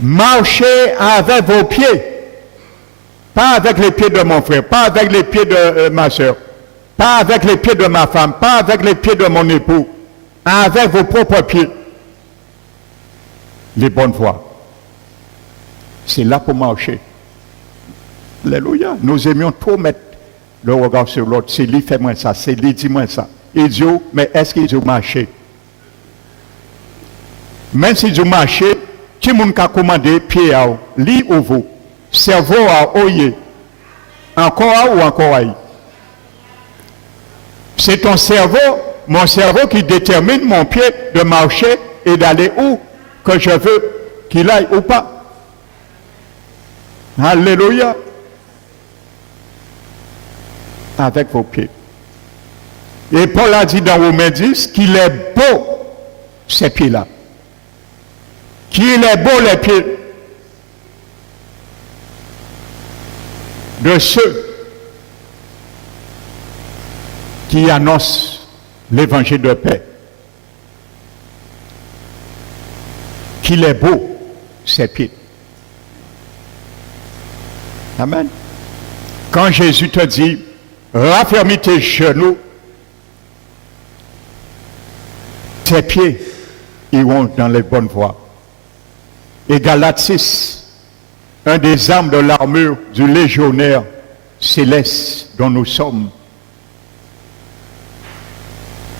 Marchez avec vos pieds. Pas avec les pieds de mon frère, pas avec les pieds de ma soeur, pas avec les pieds de ma femme, pas avec les pieds de mon époux, avec vos propres pieds. Les bonnes voies. C'est là pour marcher. Alléluia. Nous aimions trop mettre le regard sur l'autre. C'est lui, fais-moi ça, c'est lui, dis-moi ça. Il dit, mais est-ce qu'il dit marcher? Même si dit marcher, qui moun ka commandé pied à lui ou vous? Cerveau à oyer. Encore ou encore aïe? C'est ton cerveau, mon cerveau qui détermine mon pied de marcher et d'aller où que je veux qu'il aille ou pas. Alléluia. Avec vos pieds. Et Paul a dit dans Romains 10 qu'il est beau, ces pieds-là. Qu'il est beau, les pieds de ceux qui annoncent l'évangile de paix. Qu'il est beau, ses pieds. Amen. Quand Jésus te dit, raffermis tes genoux, tes pieds iront dans les bonnes voies. Et Galates 6, un des armes de l'armure du légionnaire céleste dont nous sommes.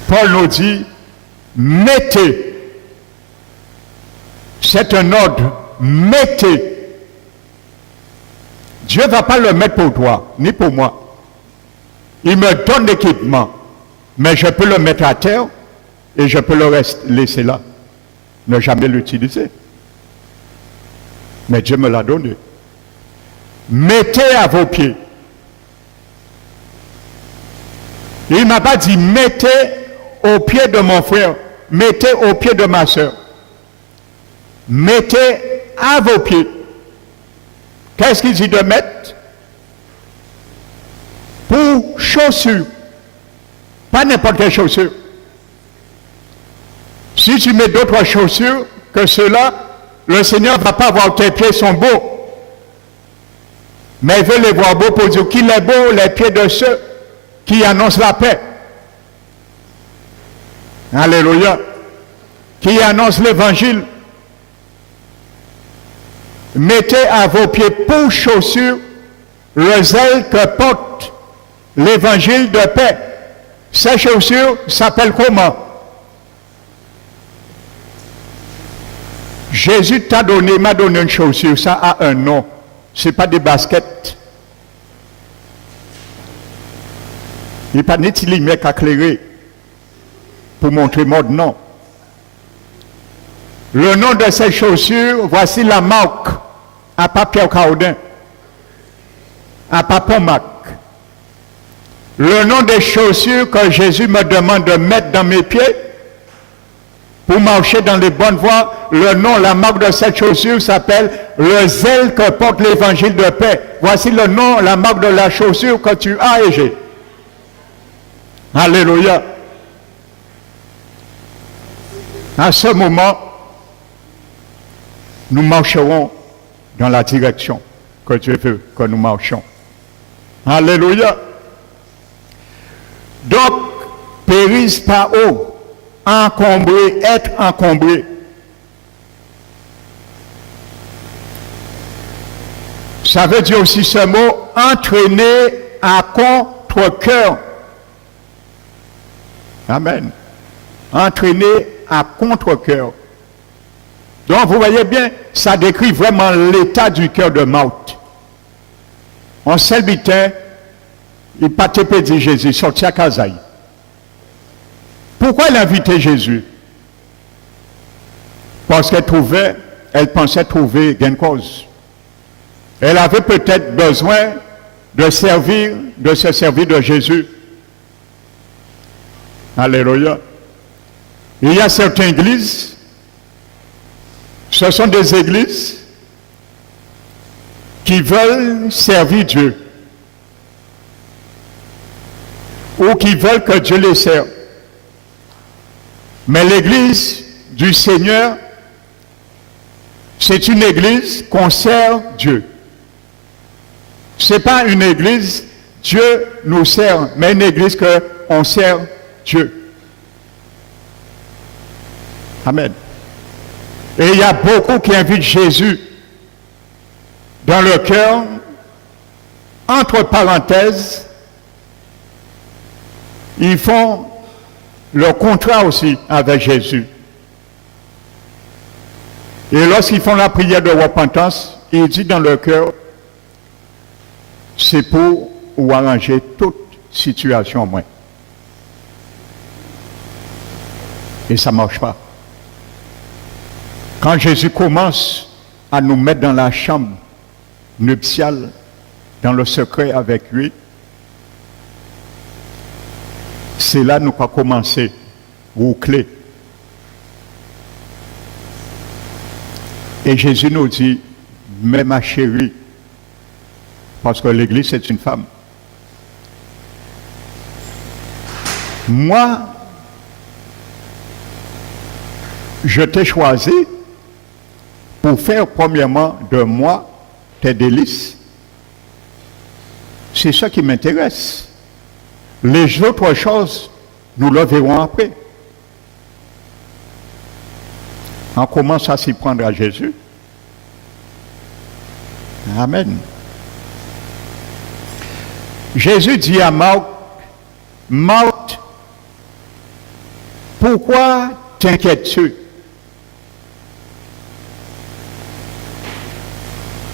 Paul nous dit, mettez, c'est un ordre, mettez. Dieu ne va pas le mettre pour toi, ni pour moi. Il me donne l'équipement, mais je peux le mettre à terre et je peux le laisser là, ne jamais l'utiliser. Mais Dieu me l'a donné. Mettez à vos pieds. Il ne m'a pas dit mettez au pied de mon frère, mettez au pied de ma soeur. Mettez à vos pieds. Qu'est-ce qu'il dit de mettre? Pour chaussures. Pas n'importe quelle chaussure. Si tu mets d'autres chaussures que ceux-là, le Seigneur ne va pas voir que tes pieds sont beaux. Mais il veut les voir beaux pour dire qu'il est beau les pieds de ceux qui annoncent la paix. Alléluia. Qui annoncent l'évangile. Mettez à vos pieds pour chaussures le zèle que porte l'évangile de paix. Ces chaussures s'appellent comment? Jésus m'a donné une chaussure, ça a un nom. Ce n'est pas des baskets. Il n'y a pas ni de lumière éclairée pour montrer mode, non. Le nom de ces chaussures, voici la marque à pas Pierre Caudin, à Papa Mac. Le nom des chaussures que Jésus me demande de mettre dans mes pieds pour marcher dans les bonnes voies, le nom, la marque de cette chaussure s'appelle le zèle que porte l'évangile de paix. Voici le nom, la marque de la chaussure que tu as et j'ai. Alléluia. À ce moment, nous marcherons dans la direction que Dieu veut que nous marchions. Alléluia. Donc, péris par eau, encombré, être encombré. Ça veut dire aussi ce mot, entraîner à contre-cœur. Amen. Entraîner à contre-cœur. Donc, vous voyez bien, ça décrit vraiment l'état du cœur de Marthe. On s'habitait, il partait pédir Jésus, sorti à Kazaï. Pourquoi il invitait Jésus? Parce elle pensait trouver gain de cause. Elle avait peut-être besoin de se servir de Jésus. Alléluia. Il y a certaines églises, ce sont des églises qui veulent servir Dieu ou qui veulent que Dieu les serve. Mais l'église du Seigneur, c'est une église qu'on sert Dieu. Ce n'est pas une église, Dieu nous sert, mais une église qu'on sert Dieu. Amen. Et il y a beaucoup qui invitent Jésus dans le cœur, entre parenthèses, ils font le contrat aussi avec Jésus. Et lorsqu'ils font la prière de repentance, il dit dans leur cœur, c'est pour ou arranger toute situation moins. Et ça ne marche pas. Quand Jésus commence à nous mettre dans la chambre nuptiale, dans le secret avec lui, c'est là que nous allons commencer, boucler. Et Jésus nous dit, mais ma chérie, parce que l'église c'est une femme. Moi, je t'ai choisi pour faire premièrement de moi tes délices. C'est ça qui m'intéresse. Les autres choses, nous le verrons après. On commence à s'y prendre à Jésus. Amen. Jésus dit à Marthe, Marthe, pourquoi t'inquiètes-tu?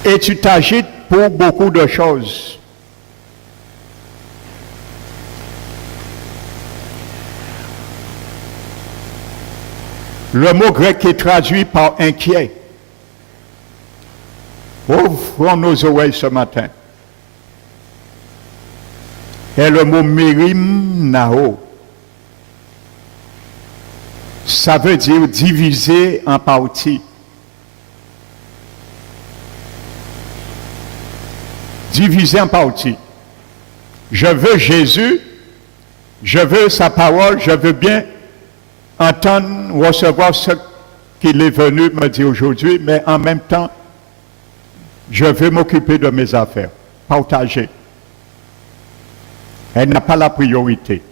Et tu t'agites pour beaucoup de choses. Le mot grec qui est traduit par inquiet. Ouvrons nos oreilles ce matin. Et le mot mérim nao. Ça veut dire diviser en parties. Diviser en parties. Je veux Jésus, je veux sa parole, je veux bien entendre, recevoir ce qu'il est venu me dire aujourd'hui, mais en même temps, je veux m'occuper de mes affaires, partager. Elle n'a pas la priorité.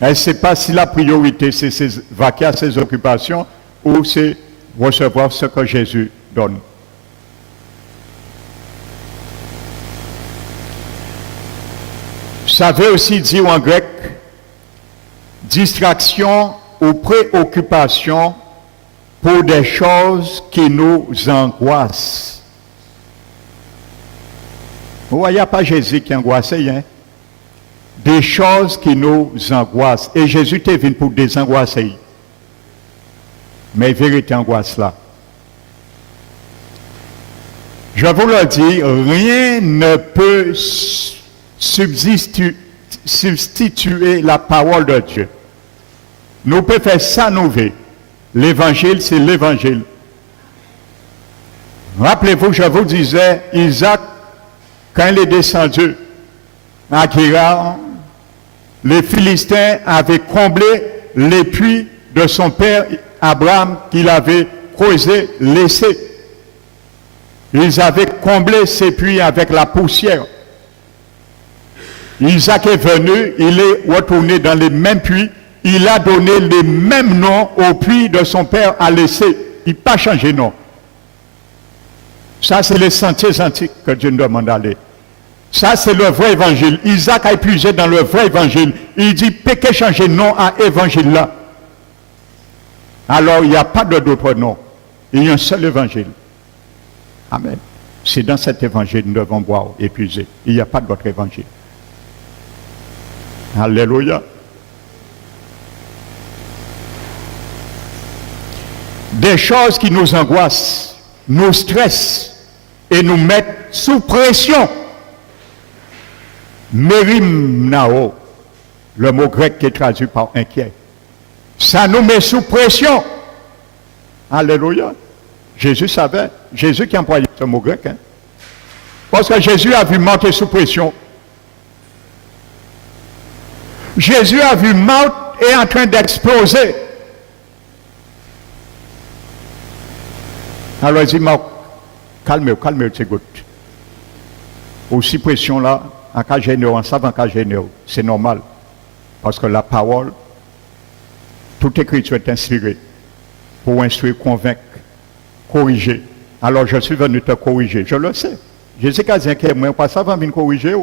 Elle ne sait pas si la priorité c'est vaquer à ses occupations ou c'est recevoir ce que Jésus donne. Ça veut aussi dire en grec distraction ou préoccupation pour des choses qui nous angoissent. Vous voyez, il n'y a pas Jésus qui est angoissé, hein? des choses qui nous angoissent. Et Jésus est venu pour désangoisser. Mais vérité angoisse là. Je vous le dis, rien ne peut substituer la parole de Dieu. Nous pouvons faire ça, nous voulons. L'évangile, c'est l'évangile. Rappelez-vous, je vous disais, Isaac, quand il est descendu à Guérard, les Philistins avaient comblé les puits de son père Abraham qu'il avait creusé, laissé. Ils avaient comblé ces puits avec la poussière. Isaac est venu, il est retourné dans les mêmes puits, il a donné les mêmes noms aux puits de son père a laissé. Il n'a pas changé de nom. Ça, c'est les sentiers antiques que Dieu nous demande d'aller. Ça, c'est le vrai évangile. Isaac a épuisé dans le vrai évangile. Il dit, péché changer de nom à évangile là. Alors, il n'y a pas d'autre nom. Il y a un seul évangile. Amen. C'est dans cet évangile que nous devons boire, épuiser. Il n'y a pas d'autre évangile. Alléluia. Des choses qui nous angoissent, nous stressent et nous mettent sous pression. Merimnao, le mot grec qui est traduit par inquiet. Ça nous met sous pression. Alléluia. Jésus savait, Jésus qui employait ce mot grec. Hein? Parce que Jésus a vu Marthe sous pression. Jésus a vu Marthe est en train d'exploser. Alors il dit, Marthe, calmez-vous, c'est good. Aussi pression là, en cas généreux, en savant cas généreux, c'est normal. Parce que la parole, toute écriture est inspirée pour instruire, convaincre, corriger. Alors je suis venu te corriger, je le sais. Je sais qu'à dire moi, pas ça va venir corriger.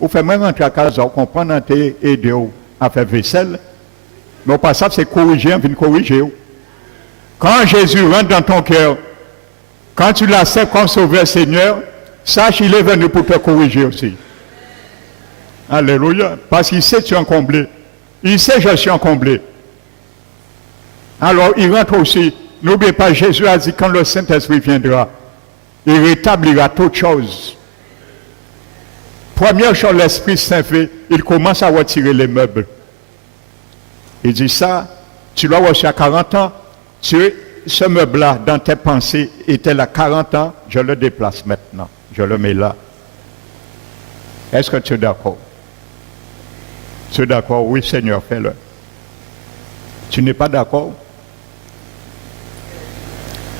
Ou fait même rentrer à casa, ou comprendre et aider à faire vaisselle. Mais pas ça, c'est corriger, venir corriger. Quand Jésus rentre dans ton cœur, quand tu l'acceptes comme sauveur Seigneur, sache qu'il est venu pour te corriger aussi. Alléluia. Parce qu'il sait que tu es comblé. Il sait que je suis comblé. Alors il rentre aussi. N'oubliez pas, Jésus a dit quand le Saint-Esprit viendra, il rétablira toutes choses. Première chose, l'Esprit Saint fait, il commence à retirer les meubles. Il dit ça, tu l'as reçu à 40 ans, ce meuble-là, dans tes pensées, était là 40 ans, je le déplace maintenant, je le mets là. Est-ce que tu es d'accord? Tu es d'accord? Oui, Seigneur, fais-le. Tu n'es pas d'accord?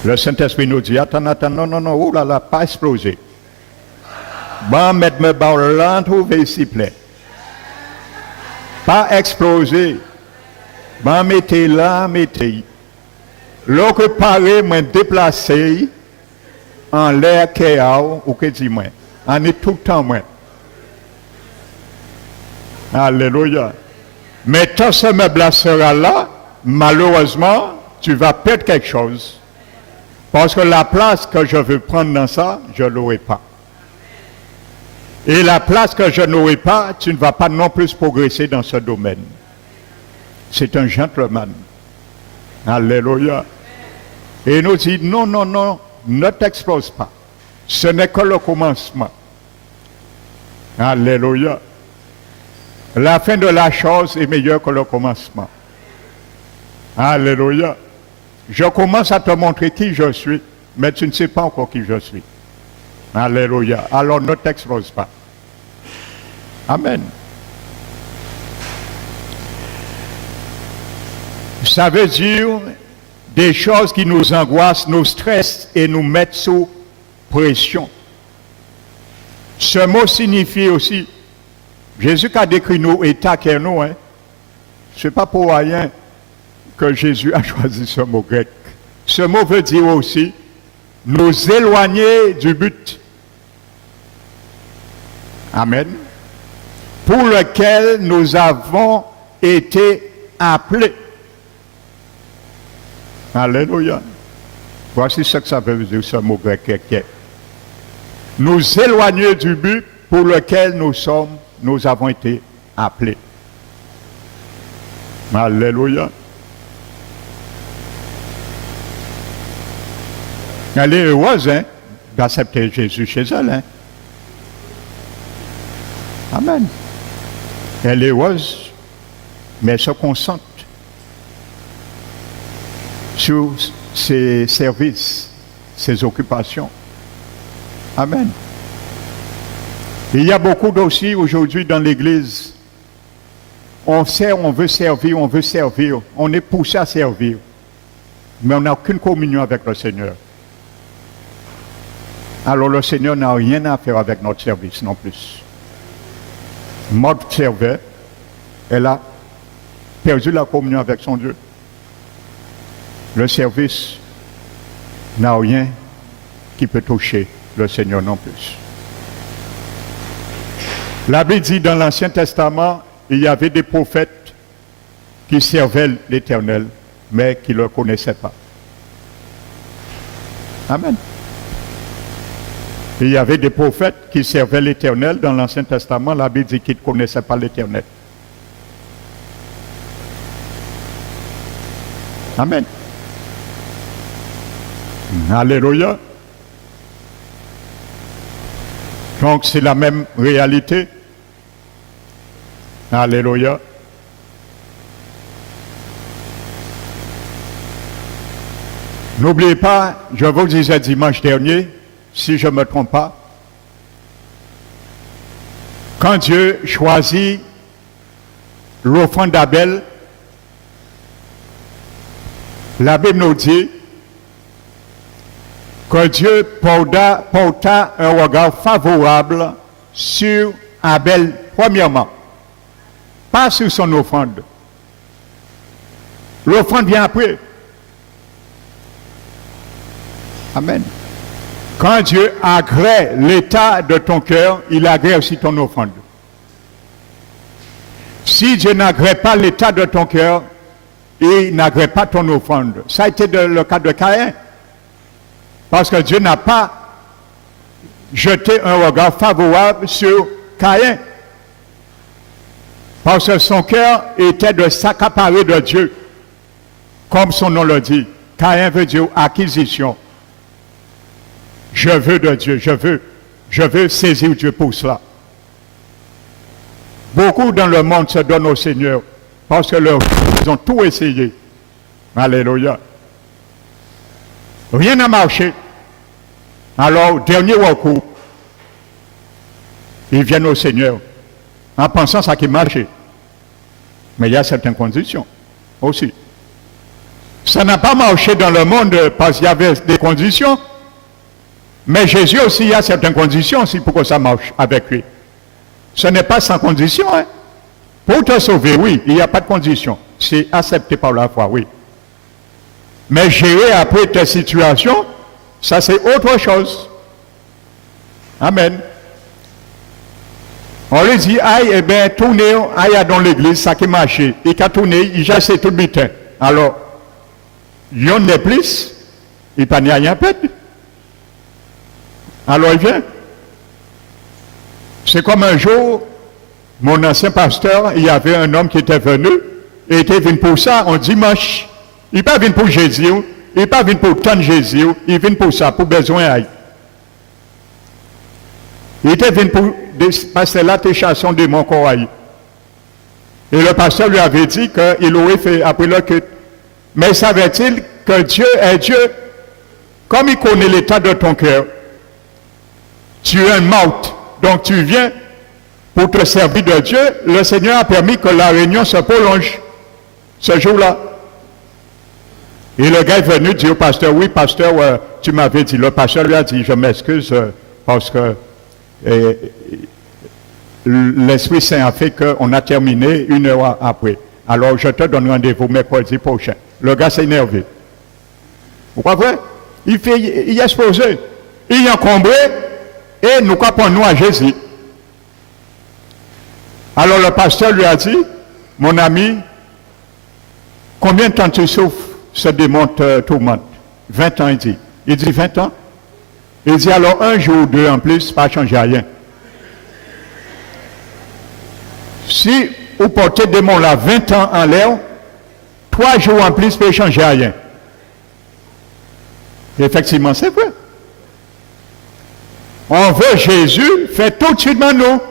Le Saint-Esprit nous dit, attends, non, oh là là, pas exploser. Bon, mettre me bas là, trouver s'il plaît. Pas exploser. Bon, mettez là, mettez. L'autre paré, moi déplacé en l'air chaos, ou que dit moi. On est tout le temps moi. Alléluia. Mais tant ce meuble sera là, malheureusement, tu vas perdre quelque chose. Parce que la place que je veux prendre dans ça, je ne l'aurai pas. Et la place que je n'aurai pas, tu ne vas pas non plus progresser dans ce domaine. C'est un gentleman. Alléluia. Et il nous dit, non, ne t'explose pas. Ce n'est que le commencement. Alléluia. La fin de la chose est meilleure que le commencement. Alléluia. Je commence à te montrer qui je suis, mais tu ne sais pas encore qui je suis. Alléluia. Alors ne t'expose pas. Amen. Ça veut dire des choses qui nous angoissent, nous stressent et nous mettent sous pression. Ce mot signifie aussi, Jésus a décrit nos états qu'est nous, hein. Ce n'est pas pour rien que Jésus a choisi ce mot grec. Ce mot veut dire aussi nous éloigner du but. Amen. Pour lequel nous avons été appelés. Alléluia. Voici ce que ça veut dire ce mot grec. Nous éloigner du but pour lequel nous avons été appelés. Alléluia. Elle est heureuse d'accepter Jésus chez elle. Amen. Elle est heureuse, mais elle se concentre sur ses services, ses occupations. Amen. Il y a beaucoup d'aussi aujourd'hui dans l'Église. On sert, on veut servir, on est poussé à servir, mais on n'a aucune communion avec le Seigneur. Alors le Seigneur n'a rien à faire avec notre service non plus. Notre serveur, elle a perdu la communion avec son Dieu. Le service n'a rien qui peut toucher le Seigneur non plus. La Bible dit dans l'Ancien Testament, il y avait des prophètes qui servaient l'Éternel, mais qui ne le connaissaient pas. Amen. Il y avait des prophètes qui servaient l'Éternel dans l'Ancien Testament. La Bible dit qu'ils ne connaissaient pas l'Éternel. Amen. Alléluia. Donc c'est la même réalité. Alléluia. N'oubliez pas, je vous disais dimanche dernier, si je ne me trompe pas, quand Dieu choisit l'offrande d'Abel, la Bible nous dit que Dieu porta un regard favorable sur Abel, premièrement, pas sur son offrande. L'offrande vient après. Amen. Quand Dieu agrée l'état de ton cœur, il agrée aussi ton offrande. Si Dieu n'agrée pas l'état de ton cœur, il n'agrée pas ton offrande. Ça a été le cas de Caïn. Parce que Dieu n'a pas jeté un regard favorable sur Caïn. Parce que son cœur était de s'accaparer de Dieu. Comme son nom le dit. Caïn veut dire acquisition. Je veux de Dieu, je veux saisir Dieu pour cela. Beaucoup dans le monde se donnent au Seigneur parce que ils ont tout essayé. Alléluia. Rien n'a marché. Alors, dernier recours, ils viennent au Seigneur en pensant ça qui marchait. Mais il y a certaines conditions aussi. Ça n'a pas marché dans le monde parce qu'il y avait des conditions. Mais Jésus aussi, il y a certaines conditions aussi pour que ça marche avec lui. Ce n'est pas sans condition. Hein? Pour te sauver, oui, il n'y a pas de condition. C'est accepté par la foi, oui. Mais gérer après tes situations, ça c'est autre chose. Amen. On lui dit, aïe, eh bien, tournez, aïe dans l'église, ça qui marche. Il a tourné, il a tout le butin. Alors, il y en a plus, il n'y a rien fait. Alors il vient. C'est comme un jour, mon ancien pasteur, il y avait un homme qui était venu, et il était venu pour ça, un dimanche. Il n'est pas venu pour Jésus, il n'est pas venu pour tant de Jésus, il vient pour ça, pour besoin. Il était venu pour passer l'attachation de mon corps. Et le pasteur lui avait dit qu'il aurait fait après le culte. Mais savait-il que Dieu est Dieu? Comme il connaît l'état de ton cœur, tu es un mort, donc tu viens pour te servir de Dieu. Le Seigneur a permis que la réunion se prolonge ce jour-là. Et le gars est venu dire au pasteur, oui pasteur, tu m'avais dit. Le pasteur lui a dit, je m'excuse parce que l'Esprit Saint a fait qu'on a terminé 1 heure après. Alors je te donne rendez-vous mercredi prochain. Le gars s'est énervé. Vous comprenez? Il est exposé, il est encombré. Et nous comprenons à Jésus. Alors le pasteur lui a dit, mon ami, combien de temps tu souffres ce démon te tourmente? 20 ans, il dit. Il dit 20 ans? Il dit alors un jour ou deux en plus, pas changer rien. Si vous portez des démon là 20 ans en l'air, 3 jours en plus, peut changer rien. Effectivement, c'est vrai. On veut Jésus, fait tout de suite maintenant.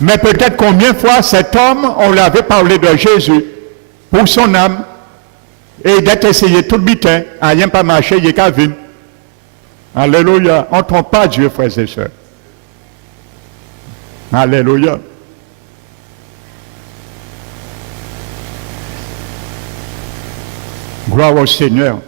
Mais peut-être combien de fois cet homme, on l'avait parlé de Jésus pour son âme, et d'être essayé tout le bitin, à rien pas marché, il est qu'à venir. Alléluia. On ne trompe pas Dieu, frères et sœurs. Alléluia. Gloire au Seigneur.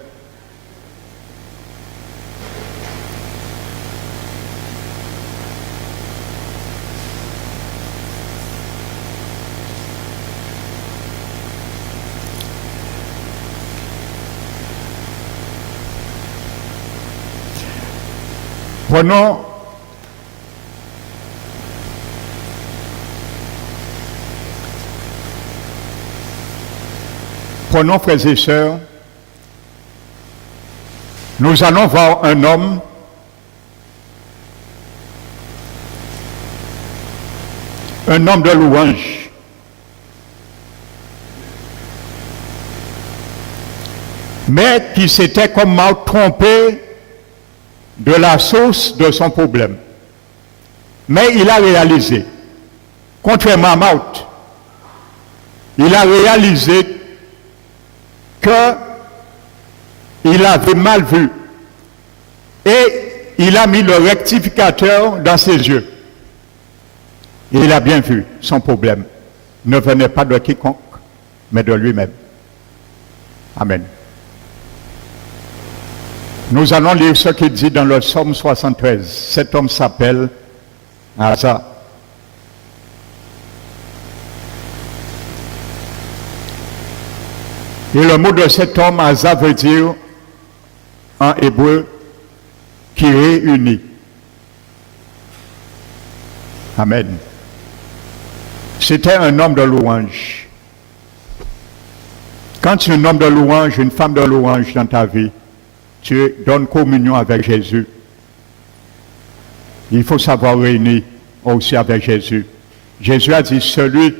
Prenons, frères et sœurs, nous allons voir un homme de louange. Mais qui s'était comme mal trompé de la source de son problème. Mais il a réalisé, contrairement à Maut, il a réalisé qu'il avait mal vu et il a mis le rectificateur dans ses yeux. Et il a bien vu son problème ne venait pas de quiconque, mais de lui-même. Amen. Nous allons lire ce qu'il dit dans le psaume 73. Cet homme s'appelle Asa. Et le mot de cet homme, Asa, veut dire en hébreu qui réunit. Amen. C'était un homme de louange. Quand tu es un homme de louange, une femme de louange dans ta vie, tu donnes communion avec Jésus. Il faut savoir réunir aussi avec Jésus. Jésus a dit, celui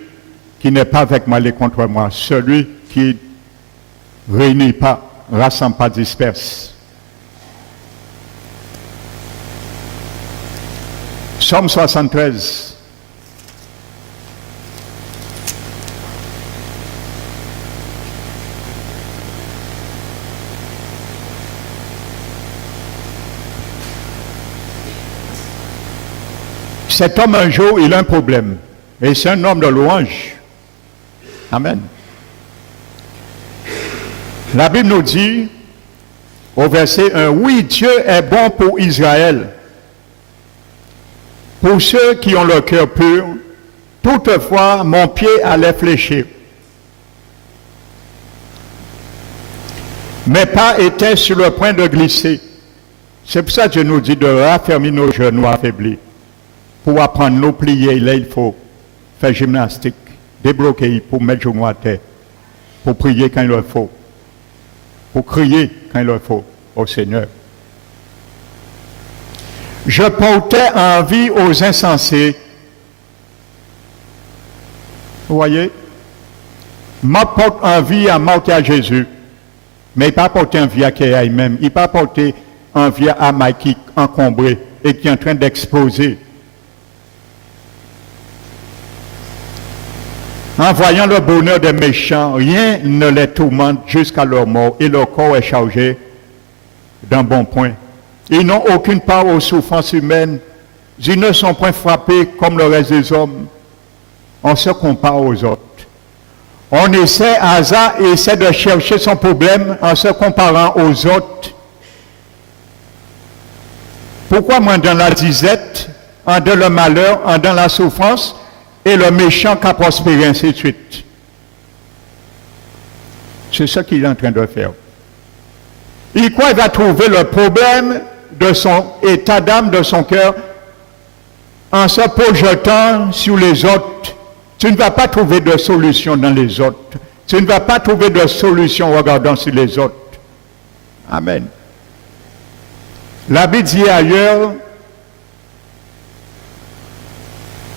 qui n'est pas avec moi, il est contre moi. Celui qui réunit pas, rassemble pas, disperse. Psaume 73. Cet homme, un jour, il a un problème. Et c'est un homme de louange. Amen. La Bible nous dit, au verset 1, oui, Dieu est bon pour Israël, pour ceux qui ont le cœur pur. Toutefois, mon pied allait fléchir. Mes pas étaient sur le point de glisser. C'est pour ça que Dieu nous dit de raffermir nos genoux affaiblis. Pour apprendre nos plier, là, il faut faire gymnastique, débloquer pour mettre genoux à terre, pour prier quand il le faut, pour crier quand il le faut au Seigneur. Je portais envie aux insensés. Vous voyez? Moi porte envie à Marc et à Jésus, mais il n'a pas porté envie à lui-même. Il n'a pas porté envie à Mike qui est encombré et qui est en train d'exploser. En voyant le bonheur des méchants, rien ne les tourmente jusqu'à leur mort et leur corps est chargé d'un bon point. Ils n'ont aucune part aux souffrances humaines. Ils ne sont point frappés comme le reste des hommes. On se compare aux autres. On essaie, Asa essaie de chercher son problème en se comparant aux autres. Pourquoi moi dans la disette, en dans le malheur, en dans la souffrance, et le méchant qui a prospéré, ainsi de suite. C'est ça qu'il est en train de faire. Il croit qu'il va trouver le problème de son état d'âme, de son cœur, en se projetant sur les autres. Tu ne vas pas trouver de solution dans les autres. Tu ne vas pas trouver de solution en regardant sur les autres. Amen. La Bible dit ailleurs,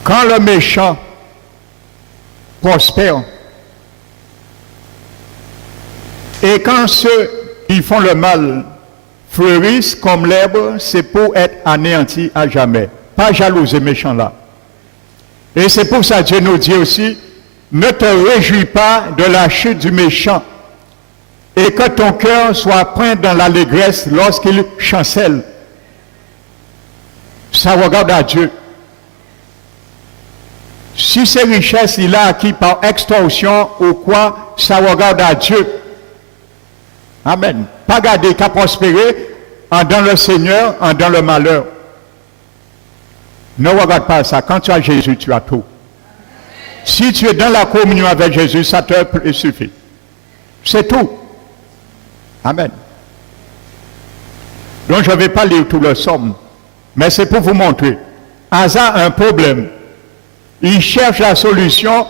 Quand le méchant prospère, et quand ceux qui font le mal fleurissent comme l'herbe, c'est pour être anéantis à jamais. Pas jalouser méchant là. Et c'est pour ça que Dieu nous dit aussi, ne te réjouis pas de la chute du méchant, et que ton cœur soit peint dans l'allégresse lorsqu'il chancelle. Ça regarde à Dieu. Si ces richesses il a acquis par extorsion ou quoi, ça regarde à Dieu. Amen. Pas garder qu'à prospérer en dans le Seigneur, en dans le malheur. Ne regarde pas ça. Quand tu as Jésus, tu as tout. Si tu es dans la communion avec Jésus, ça te suffit. C'est tout. Amen. Donc je ne vais pas lire tout le somme, mais c'est pour vous montrer. Asa a un problème. Il cherche la solution,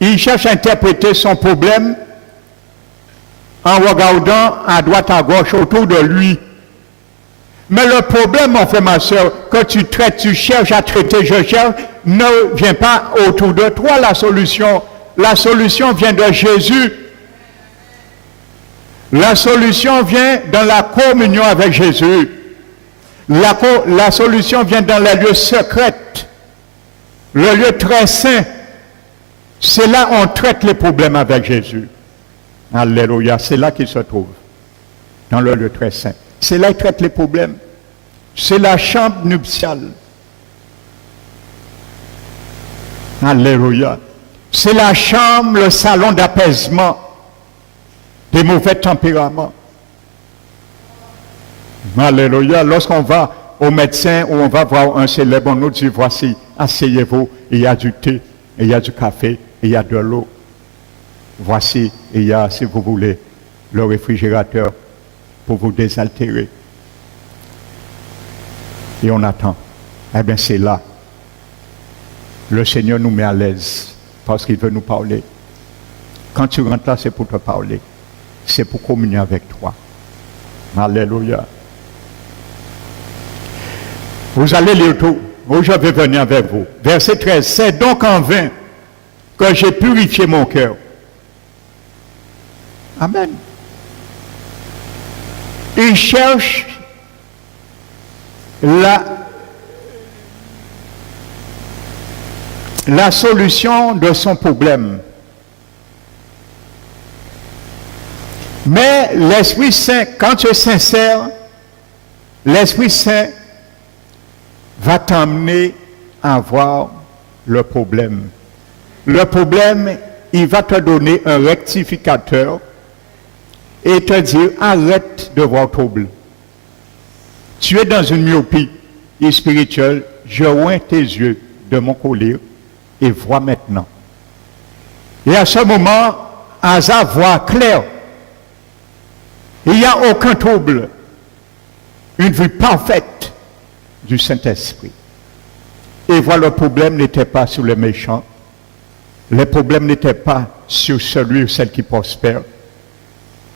il cherche à interpréter son problème en regardant à droite, à gauche, autour de lui. Mais le problème, mon frère, ma soeur, que tu traites, tu cherches à traiter, je cherche, ne vient pas autour de toi la solution. La solution vient de Jésus. La solution vient dans la communion avec Jésus. La solution vient dans les lieux secrets. Le lieu très saint. C'est là on traite les problèmes avec Jésus. Alléluia. C'est là qu'il se trouve. Dans le lieu très saint. C'est là qu'il traite les problèmes. C'est la chambre nuptiale. Alléluia. C'est la chambre, le salon d'apaisement des mauvais tempéraments. Alléluia. Lorsqu'on va au médecin ou on va voir un célèbre, on nous dit voici, asseyez-vous, il y a du thé, il y a du café, il y a de l'eau. Voici, il y a, si vous voulez, le réfrigérateur pour vous désaltérer. Et on attend. Eh bien, c'est là. Le Seigneur nous met à l'aise parce qu'il veut nous parler. Quand tu rentres là, c'est pour te parler. C'est pour communier avec toi. Alléluia. Vous allez lire tout. Où je vais venir avec vous. Verset 13. C'est donc en vain que j'ai purifié mon cœur. Amen. Il cherche la solution de son problème. Mais l'Esprit Saint, quand tu es sincère, l'Esprit Saint va t'emmener à voir le problème. Le problème, il va te donner un rectificateur et te dire, arrête de voir trouble. Tu es dans une myopie spirituelle, je oins tes yeux de mon collier et vois maintenant. Et à ce moment, Asa voit clair. Il n'y a aucun trouble. Une vue parfaite du Saint-Esprit. Et voilà, le problème n'était pas sur les méchants. Le problème n'était pas sur celui ou celle qui prospère.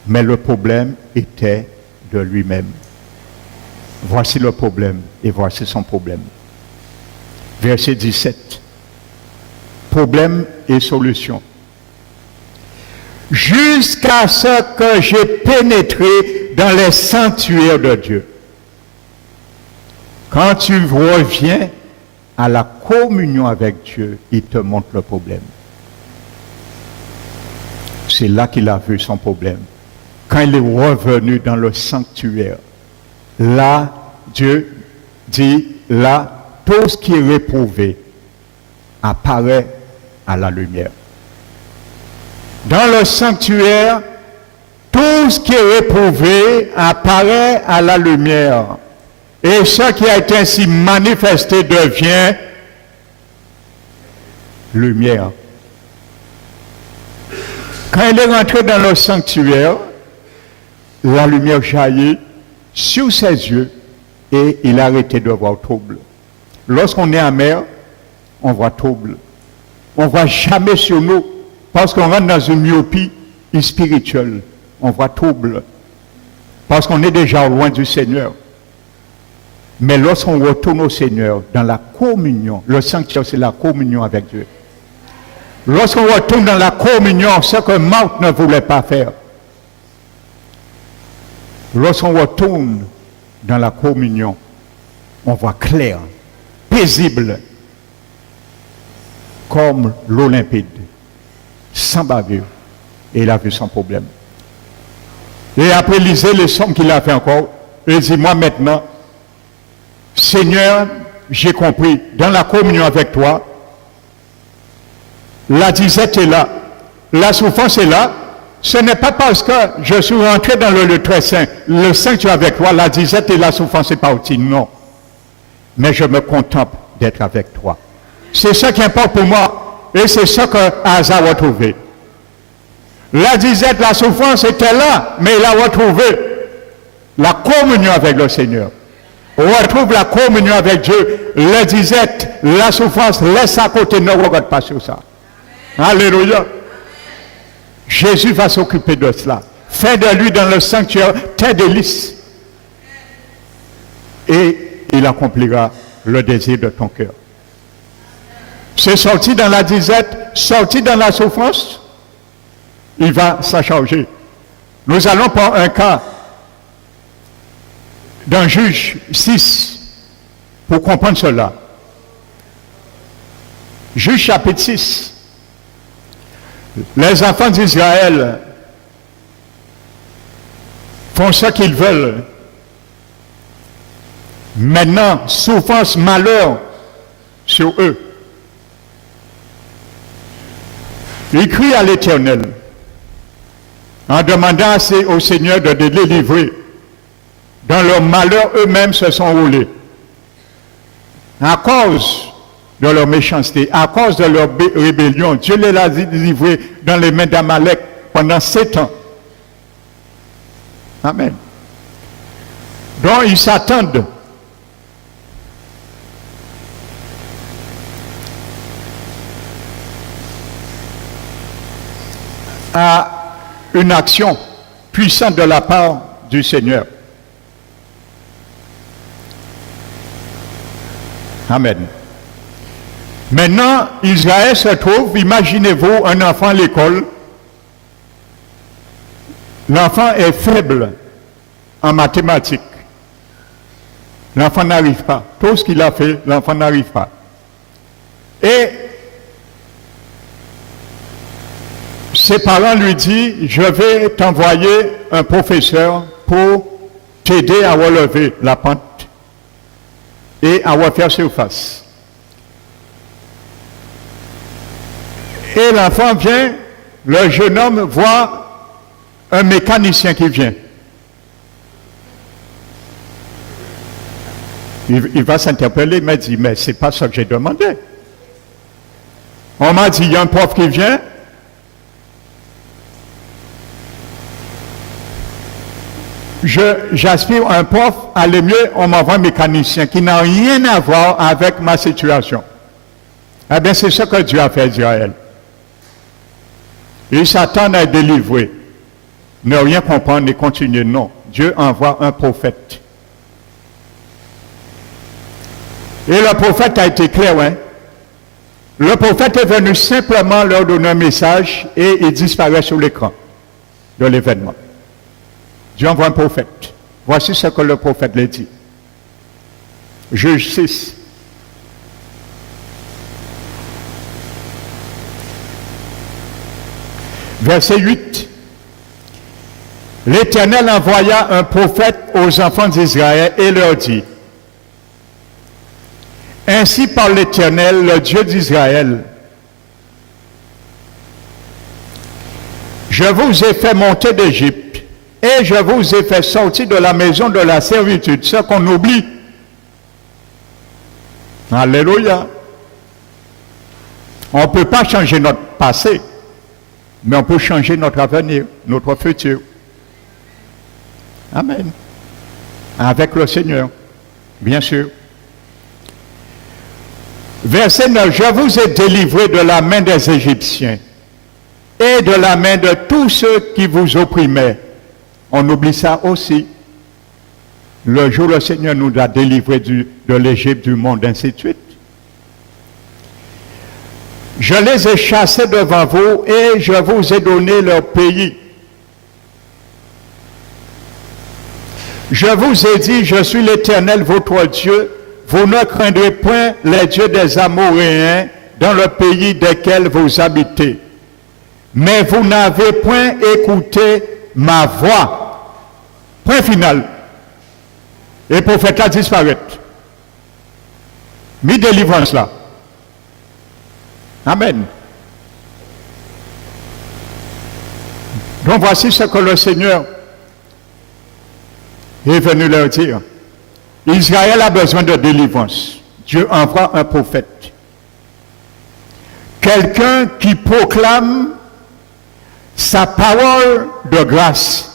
Mais le problème était de lui-même. Voici le problème et voici son problème. Verset 17. Problème et solution. Jusqu'à ce que j'ai pénétré dans les sanctuaires de Dieu. Quand tu reviens à la communion avec Dieu, il te montre le problème. C'est là qu'il a vu son problème. Quand il est revenu dans le sanctuaire, là, Dieu dit, là, tout ce qui est réprouvé apparaît à la lumière. Dans le sanctuaire, tout ce qui est réprouvé apparaît à la lumière. Et ce qui a été ainsi manifesté devient lumière. Quand il est rentré dans le sanctuaire, la lumière jaillit sur ses yeux et il a arrêté de voir trouble. Lorsqu'on est amer, on voit trouble. On ne voit jamais sur nous parce qu'on rentre dans une myopie spirituelle. On voit trouble parce qu'on est déjà loin du Seigneur. Mais lorsqu'on retourne au Seigneur dans la communion, le sanctuaire c'est la communion avec Dieu. Lorsqu'on retourne dans la communion, ce que Marc ne voulait pas faire. Lorsqu'on retourne dans la communion, on voit clair, paisible, comme l'eau limpide, sans bavure, et il a vu sans problème. Et après, lisez les sommes qu'il a fait encore, et il dit, moi maintenant, Seigneur, j'ai compris, dans la communion avec toi, la disette est là, la souffrance est là. Ce n'est pas parce que je suis rentré dans le lieu très saint, le sanctuaire avec toi, la disette et la souffrance est partie. Non. Mais je me contemple d'être avec toi. C'est ça qui importe pour moi. Et c'est ça que Asa a retrouvé. La disette, la souffrance était là, mais il a retrouvé la communion avec le Seigneur. On retrouve la communion avec Dieu. La disette, la souffrance, laisse à côté, ne regarde pas sur ça. Alléluia. Jésus va s'occuper de cela. Fais de lui dans le sanctuaire tes délices. Et il accomplira le désir de ton cœur. C'est sorti dans la disette, sorti dans la souffrance, il va s'en charger. Nous allons prendre un cas d'un Juge 6 pour comprendre cela. Juge chapitre 6. Les enfants d'Israël font ce qu'ils veulent. Maintenant, souffrance, malheur sur eux. Ils crient à l'Éternel en demandant au Seigneur de les délivrer. Dans leur malheur, eux-mêmes se sont roulés. À cause de leur méchanceté, à cause de leur rébellion, Dieu les a délivrés dans les mains d'Amalek pendant 7 ans. Amen. Donc ils s'attendent à une action puissante de la part du Seigneur. Amen. Maintenant, Israël se trouve, imaginez-vous un enfant à l'école. L'enfant est faible en mathématiques. L'enfant n'arrive pas. Tout ce qu'il a fait, l'enfant n'arrive pas. Et ses parents lui disent, je vais t'envoyer un professeur pour t'aider à relever la pente et à refaire surface. Et l'enfant vient, le jeune homme voit un mécanicien qui vient. Il va s'interpeller, il m'a dit, mais ce n'est pas ça que j'ai demandé. On m'a dit, il y a un prof qui vient. J'aspire à un prof, allez mieux, on m'envoie un mécanicien qui n'a rien à voir avec ma situation. Eh bien, c'est ce que Dieu a fait Israël. Ils s'attendent à être délivrés. Ne rien comprendre et continuer. Non. Dieu envoie un prophète. Et le prophète a été clair. Hein? Le prophète est venu simplement leur donner un message et il disparaît sur l'écran de l'événement. Dieu envoie un prophète. Voici ce que le prophète lui dit. Juge 6. Verset 8. L'Éternel envoya un prophète aux enfants d'Israël et leur dit, ainsi parle l'Éternel, le Dieu d'Israël, je vous ai fait monter d'Égypte et je vous ai fait sortir de la maison de la servitude, ce qu'on oublie. Alléluia. On ne peut pas changer notre passé, mais on peut changer notre avenir, notre futur. Amen. Avec le Seigneur, bien sûr. Verset 9. Je vous ai délivré de la main des Égyptiens et de la main de tous ceux qui vous opprimaient. On oublie ça aussi. Le jour où le Seigneur nous a délivrés de l'Égypte, du monde, ainsi de suite. Je les ai chassés devant vous et je vous ai donné leur pays. Je vous ai dit, je suis l'Éternel, votre Dieu. Vous ne craindrez point les dieux des Amoréens dans le pays desquels vous habitez. Mais vous n'avez point écouté ma voix. Point final. Et le prophète a disparu. Mi délivrance là. Amen. Donc voici ce que le Seigneur est venu leur dire. Israël a besoin de délivrance. Dieu envoie un prophète. Quelqu'un qui proclame sa parole de grâce.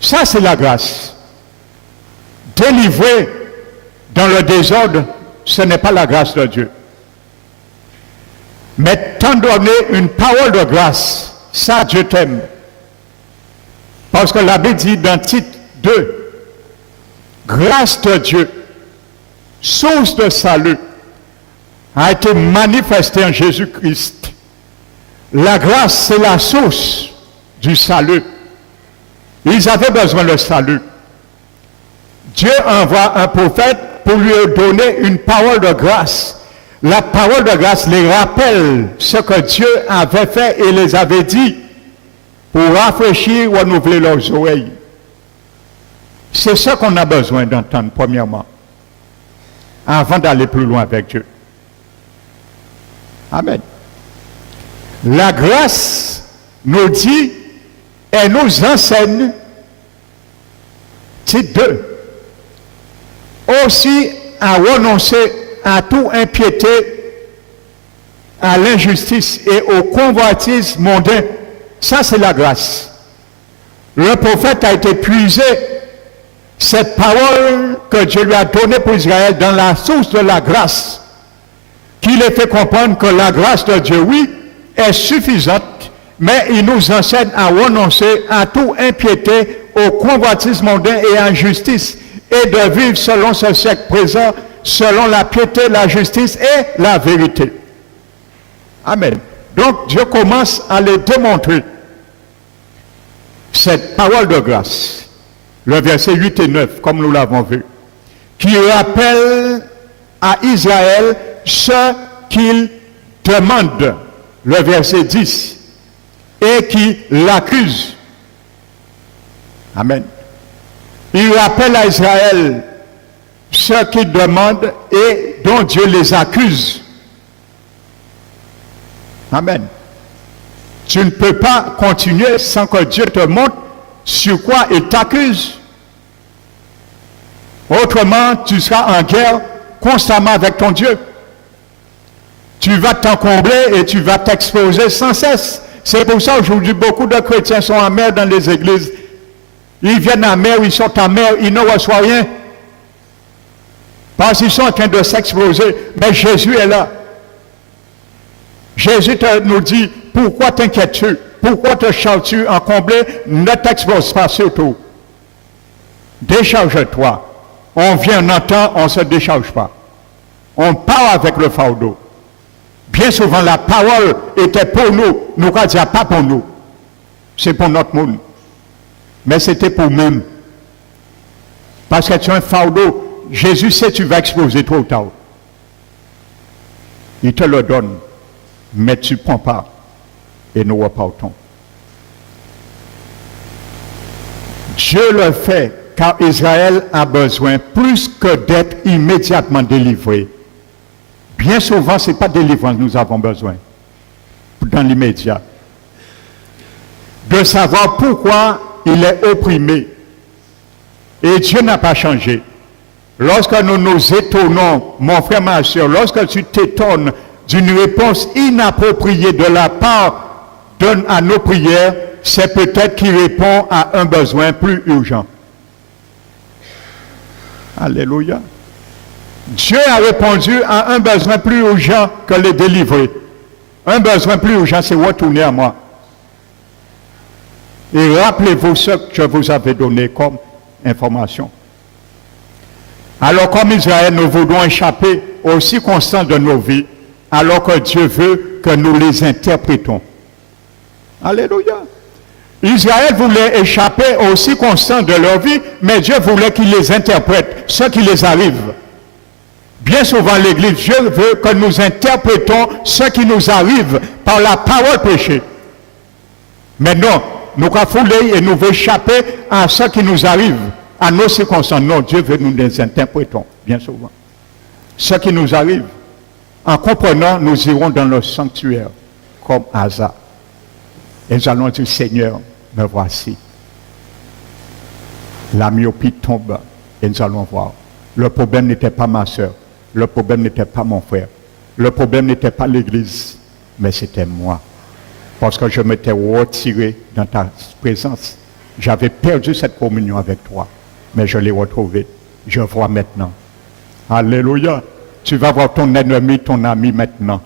Ça, c'est la grâce. Délivrer dans le désordre, ce n'est pas la grâce de Dieu. Mais t'en donner une parole de grâce, ça, Dieu t'aime. Parce que la Bible dit dans Tite 2, grâce de Dieu, source de salut, a été manifestée en Jésus-Christ. La grâce, c'est la source du salut. Ils avaient besoin de salut. Dieu envoie un prophète pour lui donner une parole de grâce. La parole de grâce les rappelle ce que Dieu avait fait et les avait dit pour rafraîchir ou renouveler leurs oreilles. C'est ce qu'on a besoin d'entendre, premièrement, avant d'aller plus loin avec Dieu. Amen. La grâce nous dit et nous enseigne, titre 2, aussi à renoncer à tout impiété, à l'injustice et au convoitisme mondain. Ça, c'est la grâce. Le prophète a été puisé cette parole que Dieu lui a donnée pour Israël dans la source de la grâce, qui les fait comprendre que la grâce de Dieu, oui, est suffisante, mais il nous enseigne à renoncer à tout impiété, au convoitisme mondain et à l'injustice, et de vivre selon ce siècle présent, selon la piété, la justice et la vérité. Amen. Donc Dieu commence à les démontrer cette parole de grâce. Le verset 8 et 9, comme nous l'avons vu, qui rappelle à Israël ce qu'il demande, le verset 10, et qui l'accuse. Amen. Il rappelle à Israël ce qu'il demande et dont Dieu les accuse. Amen. Tu ne peux pas continuer sans que Dieu te montre sur quoi il t'accuse. Autrement, tu seras en guerre constamment avec ton Dieu. Tu vas t'encombrer et tu vas t'exposer sans cesse. C'est pour ça qu'aujourd'hui, beaucoup de chrétiens sont amers dans les églises. Ils viennent amers, ils sont amers, ils ne reçoivent rien. Parce qu'ils sont en train de s'exposer. Mais Jésus est là. Jésus nous dit, pourquoi t'inquiètes-tu? Pourquoi te charges-tu encombré? Ne t'expose pas surtout. Décharge-toi. On vient, on entend, on ne se décharge pas. On part avec le fardeau. Bien souvent, la parole était pour nous. Nous, on dit pas pour nous. C'est pour notre monde. Mais c'était pour nous. Parce que tu as un fardeau. Jésus sait que tu vas exploser trop tard. Il te le donne. Mais tu ne prends pas. Et nous repartons. Dieu le fait car Israël a besoin plus que d'être immédiatement délivré. Bien souvent, ce n'est pas délivrance que nous avons besoin. Dans l'immédiat. De savoir pourquoi il est opprimé. Et Dieu n'a pas changé. Lorsque nous nous étonnons, mon frère, ma soeur, lorsque tu t'étonnes d'une réponse inappropriée de la part à nos prières, c'est peut-être qu'il répond à un besoin plus urgent. Alléluia. Dieu a répondu à un besoin plus urgent que les délivrer. Un besoin plus urgent, c'est retourner à moi. Et rappelez-vous ce que je vous avais donné comme information. Alors comme Israël, nous voulons échapper aux circonstances de nos vies, alors que Dieu veut que nous les interprétons. Alléluia. Israël voulait échapper aux circonstances de leur vie, mais Dieu voulait qu'ils les interprètent, ce qui les arrive. Bien souvent, l'Église, Dieu veut que nous interprétons ce qui nous arrive par la parole prêchée. Mais non, nous avons foulé et nous voulons échapper à ce qui nous arrive, à nos circonstances. Non, Dieu veut que nous les interprétons, bien souvent. Ce qui nous arrive, en comprenant, nous irons dans le sanctuaire, comme Asa. Et nous allons dire, Seigneur, me voici. La myopie tombe et nous allons voir. Le problème n'était pas ma soeur. Le problème n'était pas mon frère. Le problème n'était pas l'Église, mais c'était moi. Parce que je m'étais retiré dans ta présence. J'avais perdu cette communion avec toi, mais je l'ai retrouvée. Je vois maintenant. Alléluia. Tu vas voir ton ennemi, ton ami maintenant.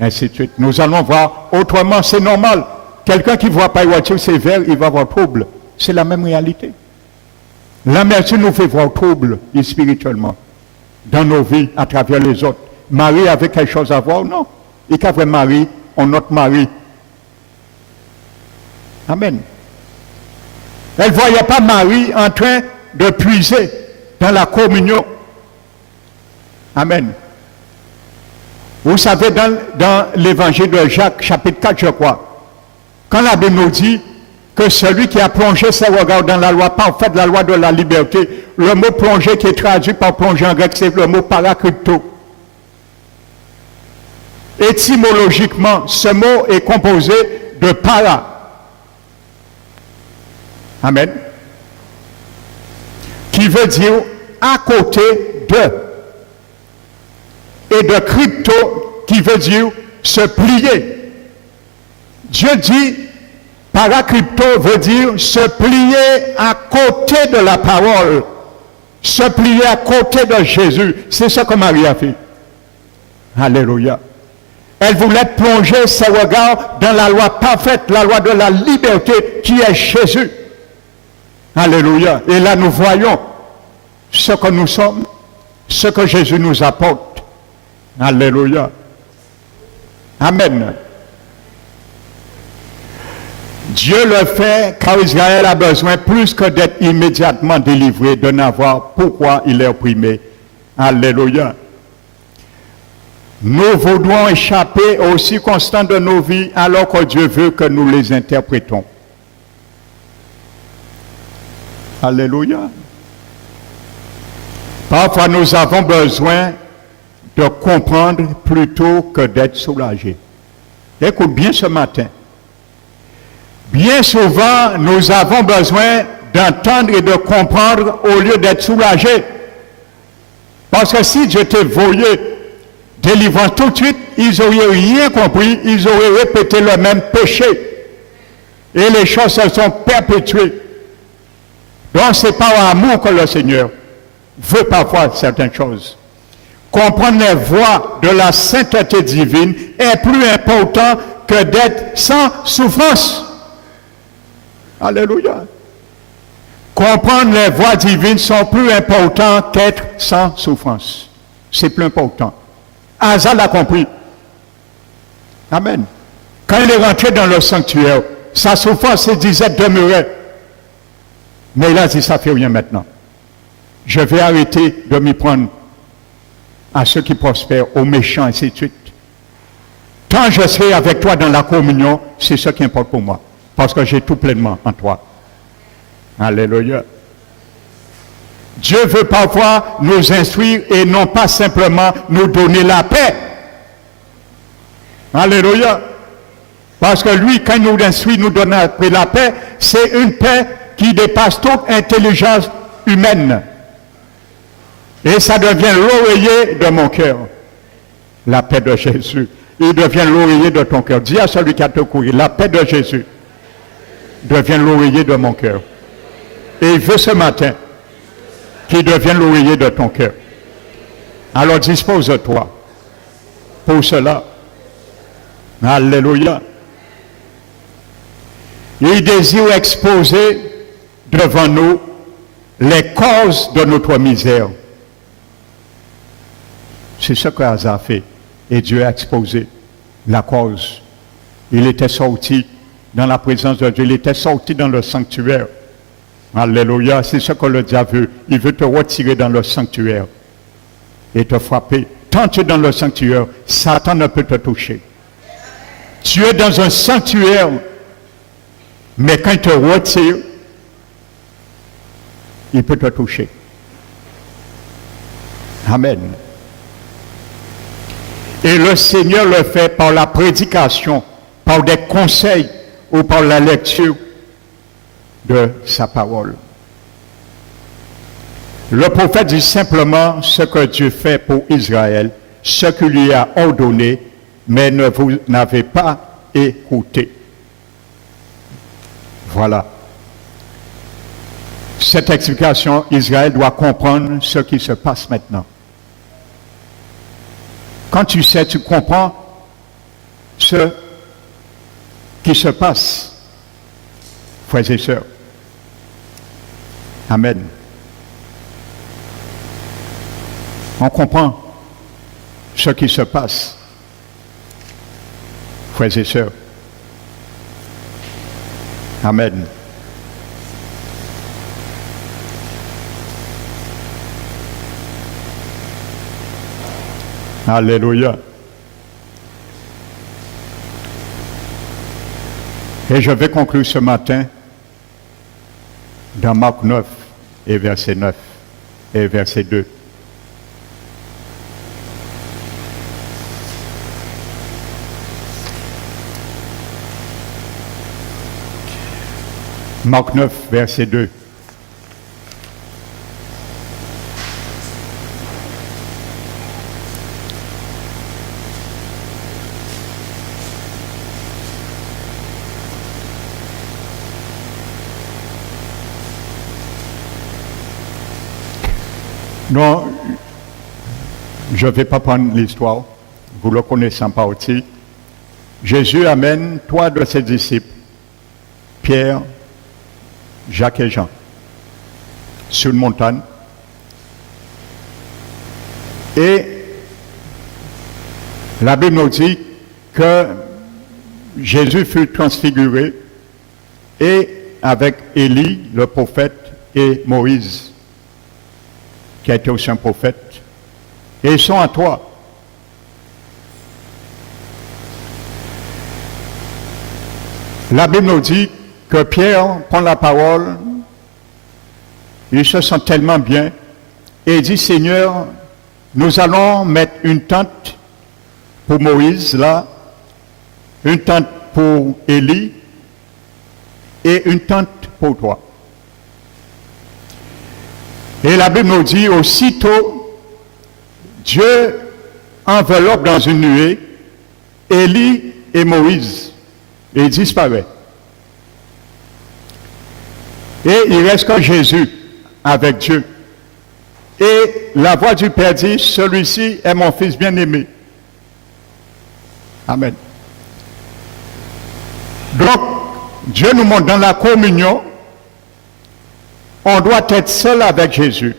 Ainsi de suite. Nous allons voir autrement, c'est normal. Quelqu'un qui ne voit pas voiture sévère, il va avoir trouble. C'est la même réalité. L'amertume nous fait voir trouble spirituellement dans nos vies à travers les autres. Marie avait quelque chose à voir? Non. Il y avait Marie, on notre mari. Amen. Elle ne voyait pas Marie en train de puiser dans la communion. Amen. Vous savez, dans l'évangile de Jacques, chapitre 4, je crois, quand la Bible nous dit que celui qui a plongé ses regards dans la loi parfaite, la loi de la liberté, le mot plongé qui est traduit par plongé en grec, c'est le mot parakrypto. Étymologiquement, ce mot est composé de para. Amen. Qui veut dire à côté de. Et de crypto, qui veut dire se plier. Dieu dit, paracrypto veut dire se plier à côté de la parole. Se plier à côté de Jésus. C'est ce que Marie a fait. Alléluia. Elle voulait plonger ses regards dans la loi parfaite, la loi de la liberté qui est Jésus. Alléluia. Et là, nous voyons ce que nous sommes, ce que Jésus nous apporte. Alléluia. Amen. Dieu le fait car Israël a besoin plus que d'être immédiatement délivré, de n'avoir pourquoi il est opprimé. Alléluia. Nous voudrons échapper aux circonstances de nos vies alors que Dieu veut que nous les interprétons. Alléluia. Parfois nous avons besoin de comprendre plutôt que d'être soulagés. Écoute bien ce matin. Bien souvent, nous avons besoin d'entendre et de comprendre au lieu d'être soulagés. Parce que si Dieu te voyait délivrant tout de suite, ils n'auraient rien compris, ils auraient répété le même péché. Et les choses se sont perpétuées. Donc c'est par amour que le Seigneur veut parfois certaines choses. Comprendre les voies de la sainteté divine est plus important que d'être sans souffrance. Alléluia. Comprendre les voies divines sont plus importants qu'être sans souffrance. C'est plus important. Asa l'a compris. Amen. Quand il est rentré dans le sanctuaire, sa souffrance, il disait, demeurait. Mais il a dit, ça ne fait rien maintenant. Je vais arrêter de m'y prendre à ceux qui prospèrent, aux méchants, ainsi de suite. Tant je serai avec toi dans la communion, c'est ce qui importe pour moi. Parce que j'ai tout pleinement en toi. Alléluia. Dieu veut parfois nous instruire et non pas simplement nous donner la paix. Alléluia. Parce que lui, quand il nous instruit, nous donne la paix, c'est une paix qui dépasse toute intelligence humaine. Et ça devient l'oreiller de mon cœur. La paix de Jésus. Il devient l'oreiller de ton cœur. Dis à celui qui a te couru, la paix de Jésus devient l'oreiller de mon cœur. Et il veut ce matin qu'il devienne l'oreiller de ton cœur. Alors dispose-toi pour cela. Alléluia. Il désire exposer devant nous les causes de notre misère. C'est ce que Asa a fait. Et Dieu a exposé la cause. Il était sorti dans la présence de Dieu. Il était sorti dans le sanctuaire. Alléluia. C'est ce que le diable veut. Il veut te retirer dans le sanctuaire et te frapper. Tant tu es dans le sanctuaire, Satan ne peut te toucher. Tu es dans un sanctuaire, mais quand il te retire, il peut te toucher. Amen. Et le Seigneur le fait par la prédication, par des conseils ou par la lecture de sa parole. Le prophète dit simplement ce que Dieu fait pour Israël, ce qu'il lui a ordonné, mais vous n'avez pas écouté. Voilà. Cette explication, Israël doit comprendre ce qui se passe maintenant. Quand tu sais, tu comprends ce qui se passe, frères et sœurs. Amen. On comprend ce qui se passe, frères et sœurs. Amen. Alléluia. Et je vais conclure ce matin dans Marc 9 et verset 9 et verset 2. Marc 9, verset 2. Non, je ne vais pas prendre l'histoire, vous le connaissez en partie. Jésus amène trois de ses disciples, Pierre, Jacques et Jean, sur une montagne. Et la Bible nous dit que Jésus fut transfiguré et avec Élie, le prophète, et Moïse, qui a été aussi un prophète, et ils sont à trois. La Bible nous dit que Pierre prend la parole, il se sent tellement bien, et il dit, Seigneur, nous allons mettre une tente pour Moïse là, une tente pour Élie, et une tente pour toi. Et la Bible nous dit, aussitôt, Dieu enveloppe dans une nuée Élie et Moïse, et il disparaît. Et il reste que Jésus avec Dieu. Et la voix du Père dit, celui-ci est mon fils bien-aimé. Amen. Donc, Dieu nous montre dans la communion, on doit être seul avec Jésus.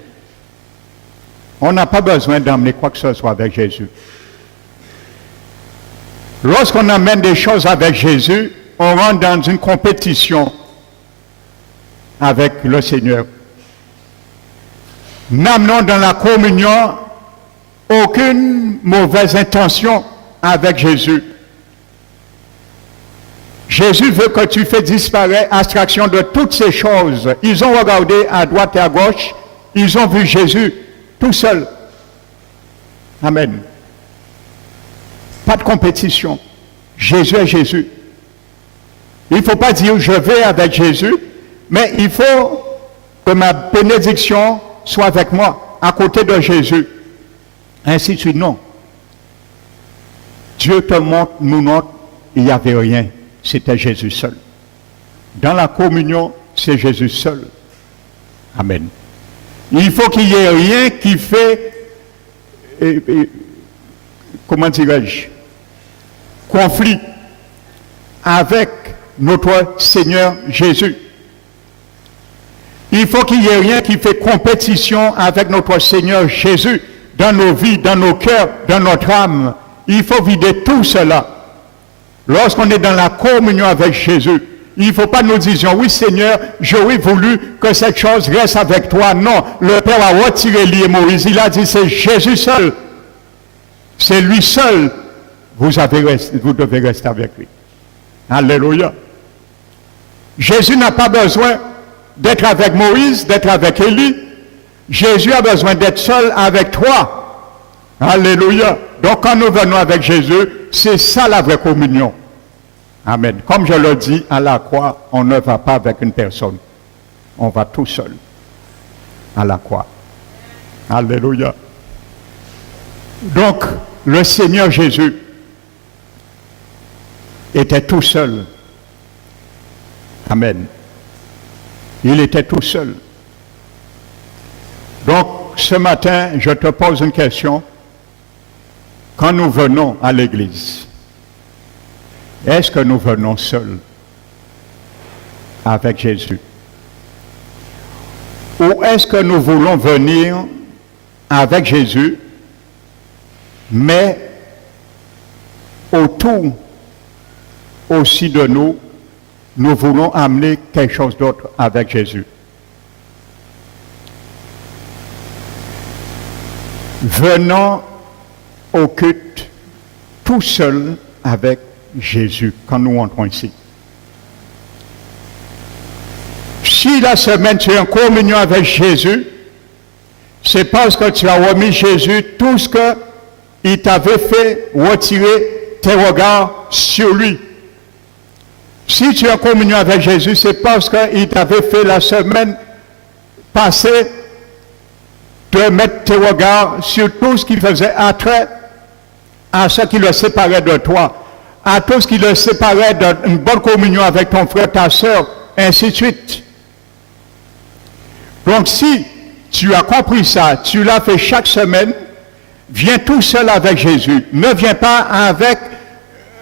On n'a pas besoin d'amener quoi que ce soit avec Jésus. Lorsqu'on amène des choses avec Jésus, on rentre dans une compétition avec le Seigneur. N'amenons dans la communion aucune mauvaise intention avec Jésus. Jésus veut que tu fasses disparaître abstraction de toutes ces choses. Ils ont regardé à droite et à gauche, ils ont vu Jésus tout seul. Amen. Pas de compétition. Jésus est Jésus. Il ne faut pas dire je vais avec Jésus, mais il faut que ma bénédiction soit avec moi, à côté de Jésus. Ainsi de suite, non. Dieu te montre, nous montre, il n'y avait rien. C'était Jésus seul. Dans la communion, c'est Jésus seul. Amen. Il faut qu'il n'y ait rien qui fait, comment dirais-je, conflit avec notre Seigneur Jésus. Il faut qu'il n'y ait rien qui fait compétition avec notre Seigneur Jésus dans nos vies, dans nos cœurs, dans notre âme. Il faut vider tout cela. Lorsqu'on est dans la communion avec Jésus, il ne faut pas nous dire, oui Seigneur, j'aurais voulu que cette chose reste avec toi. Non, le Père a retiré lui et Moïse. Il a dit, c'est Jésus seul. C'est lui seul. Vous devez rester avec lui. Alléluia. Jésus n'a pas besoin d'être avec Moïse, d'être avec Élie. Jésus a besoin d'être seul avec toi. Alléluia. Donc quand nous venons avec Jésus, c'est ça la vraie communion. Amen. Comme je le dis, à la croix, on ne va pas avec une personne. On va tout seul. À la croix. Alléluia. Donc, le Seigneur Jésus était tout seul. Amen. Il était tout seul. Donc, ce matin, je te pose une question. Quand nous venons à l'église, est-ce que nous venons seuls avec Jésus? Ou est-ce que nous voulons venir avec Jésus, mais autour aussi de nous, nous voulons amener quelque chose d'autre avec Jésus? Venons au culte tout seul avec Jésus quand nous entrons ici. Si la semaine tu es en communion avec Jésus, c'est parce que tu as remis Jésus tout ce qu'il t'avait fait retirer tes regards sur lui. Si tu es en communion avec Jésus, c'est parce qu'il t'avait fait la semaine passée de mettre tes regards sur tout ce qui faisait attrait à ce qui le séparait de toi, à tout ce qui le séparait d'une bonne communion avec ton frère, ta soeur, ainsi de suite. Donc si tu as compris ça, tu l'as fait chaque semaine, viens tout seul avec Jésus. Ne viens pas avec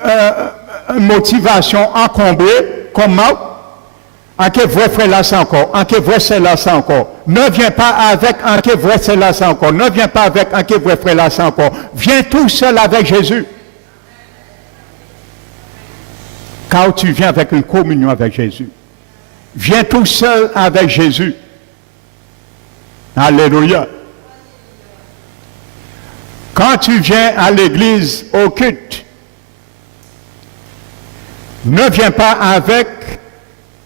une motivation encombrée, comme moi. En que vrai frère là c'est encore, en que vrai c'est là c'est encore. Ne viens pas avec en que vrai c'est là c'est encore. Ne viens pas avec en que vrai frère là c'est encore. Viens tout seul avec Jésus. Car tu viens avec une communion avec Jésus. Viens tout seul avec Jésus. Alléluia. Quand tu viens à l'église au culte, ne viens pas avec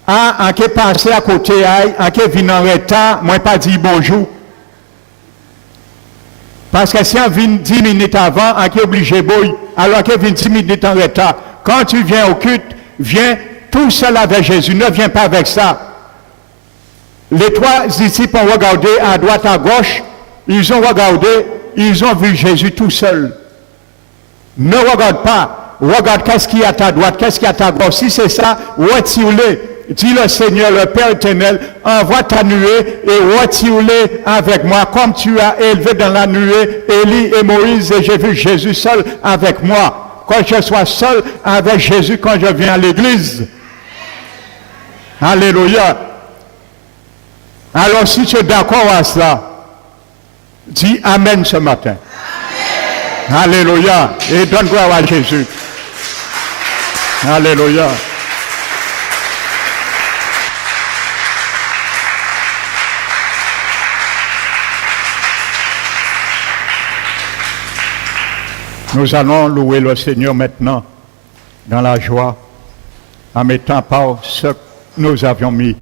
en qui est passé à côté, en qui est venu en retard, moi pas dit bonjour. Parce que si on vient 10 minutes avant, en qui est obligé boy, alors qu'il vient 10 minutes en retard. Quand tu viens au culte, viens tout seul avec Jésus, ne viens pas avec ça. Les trois disciples ont regardé à droite, à gauche, ils ont regardé, ils ont vu Jésus tout seul. Ne regarde pas, regarde qu'est-ce qu'il y a à ta droite, qu'est-ce qu'il y a à ta gauche. Si c'est ça, retire-les. Dis le Seigneur, le Père éternel, envoie ta nuée et retire-les avec moi, comme tu as élevé dans la nuée Élie et Moïse, et j'ai vu Jésus seul avec moi. Que je sois seul avec Jésus quand je viens à l'église. Alléluia. Alors si tu es d'accord à cela, dis Amen ce matin. Amen. Alléluia. Et donne gloire à Jésus. Alléluia. Nous allons louer le Seigneur maintenant dans la joie en mettant par ce que nous avions mis.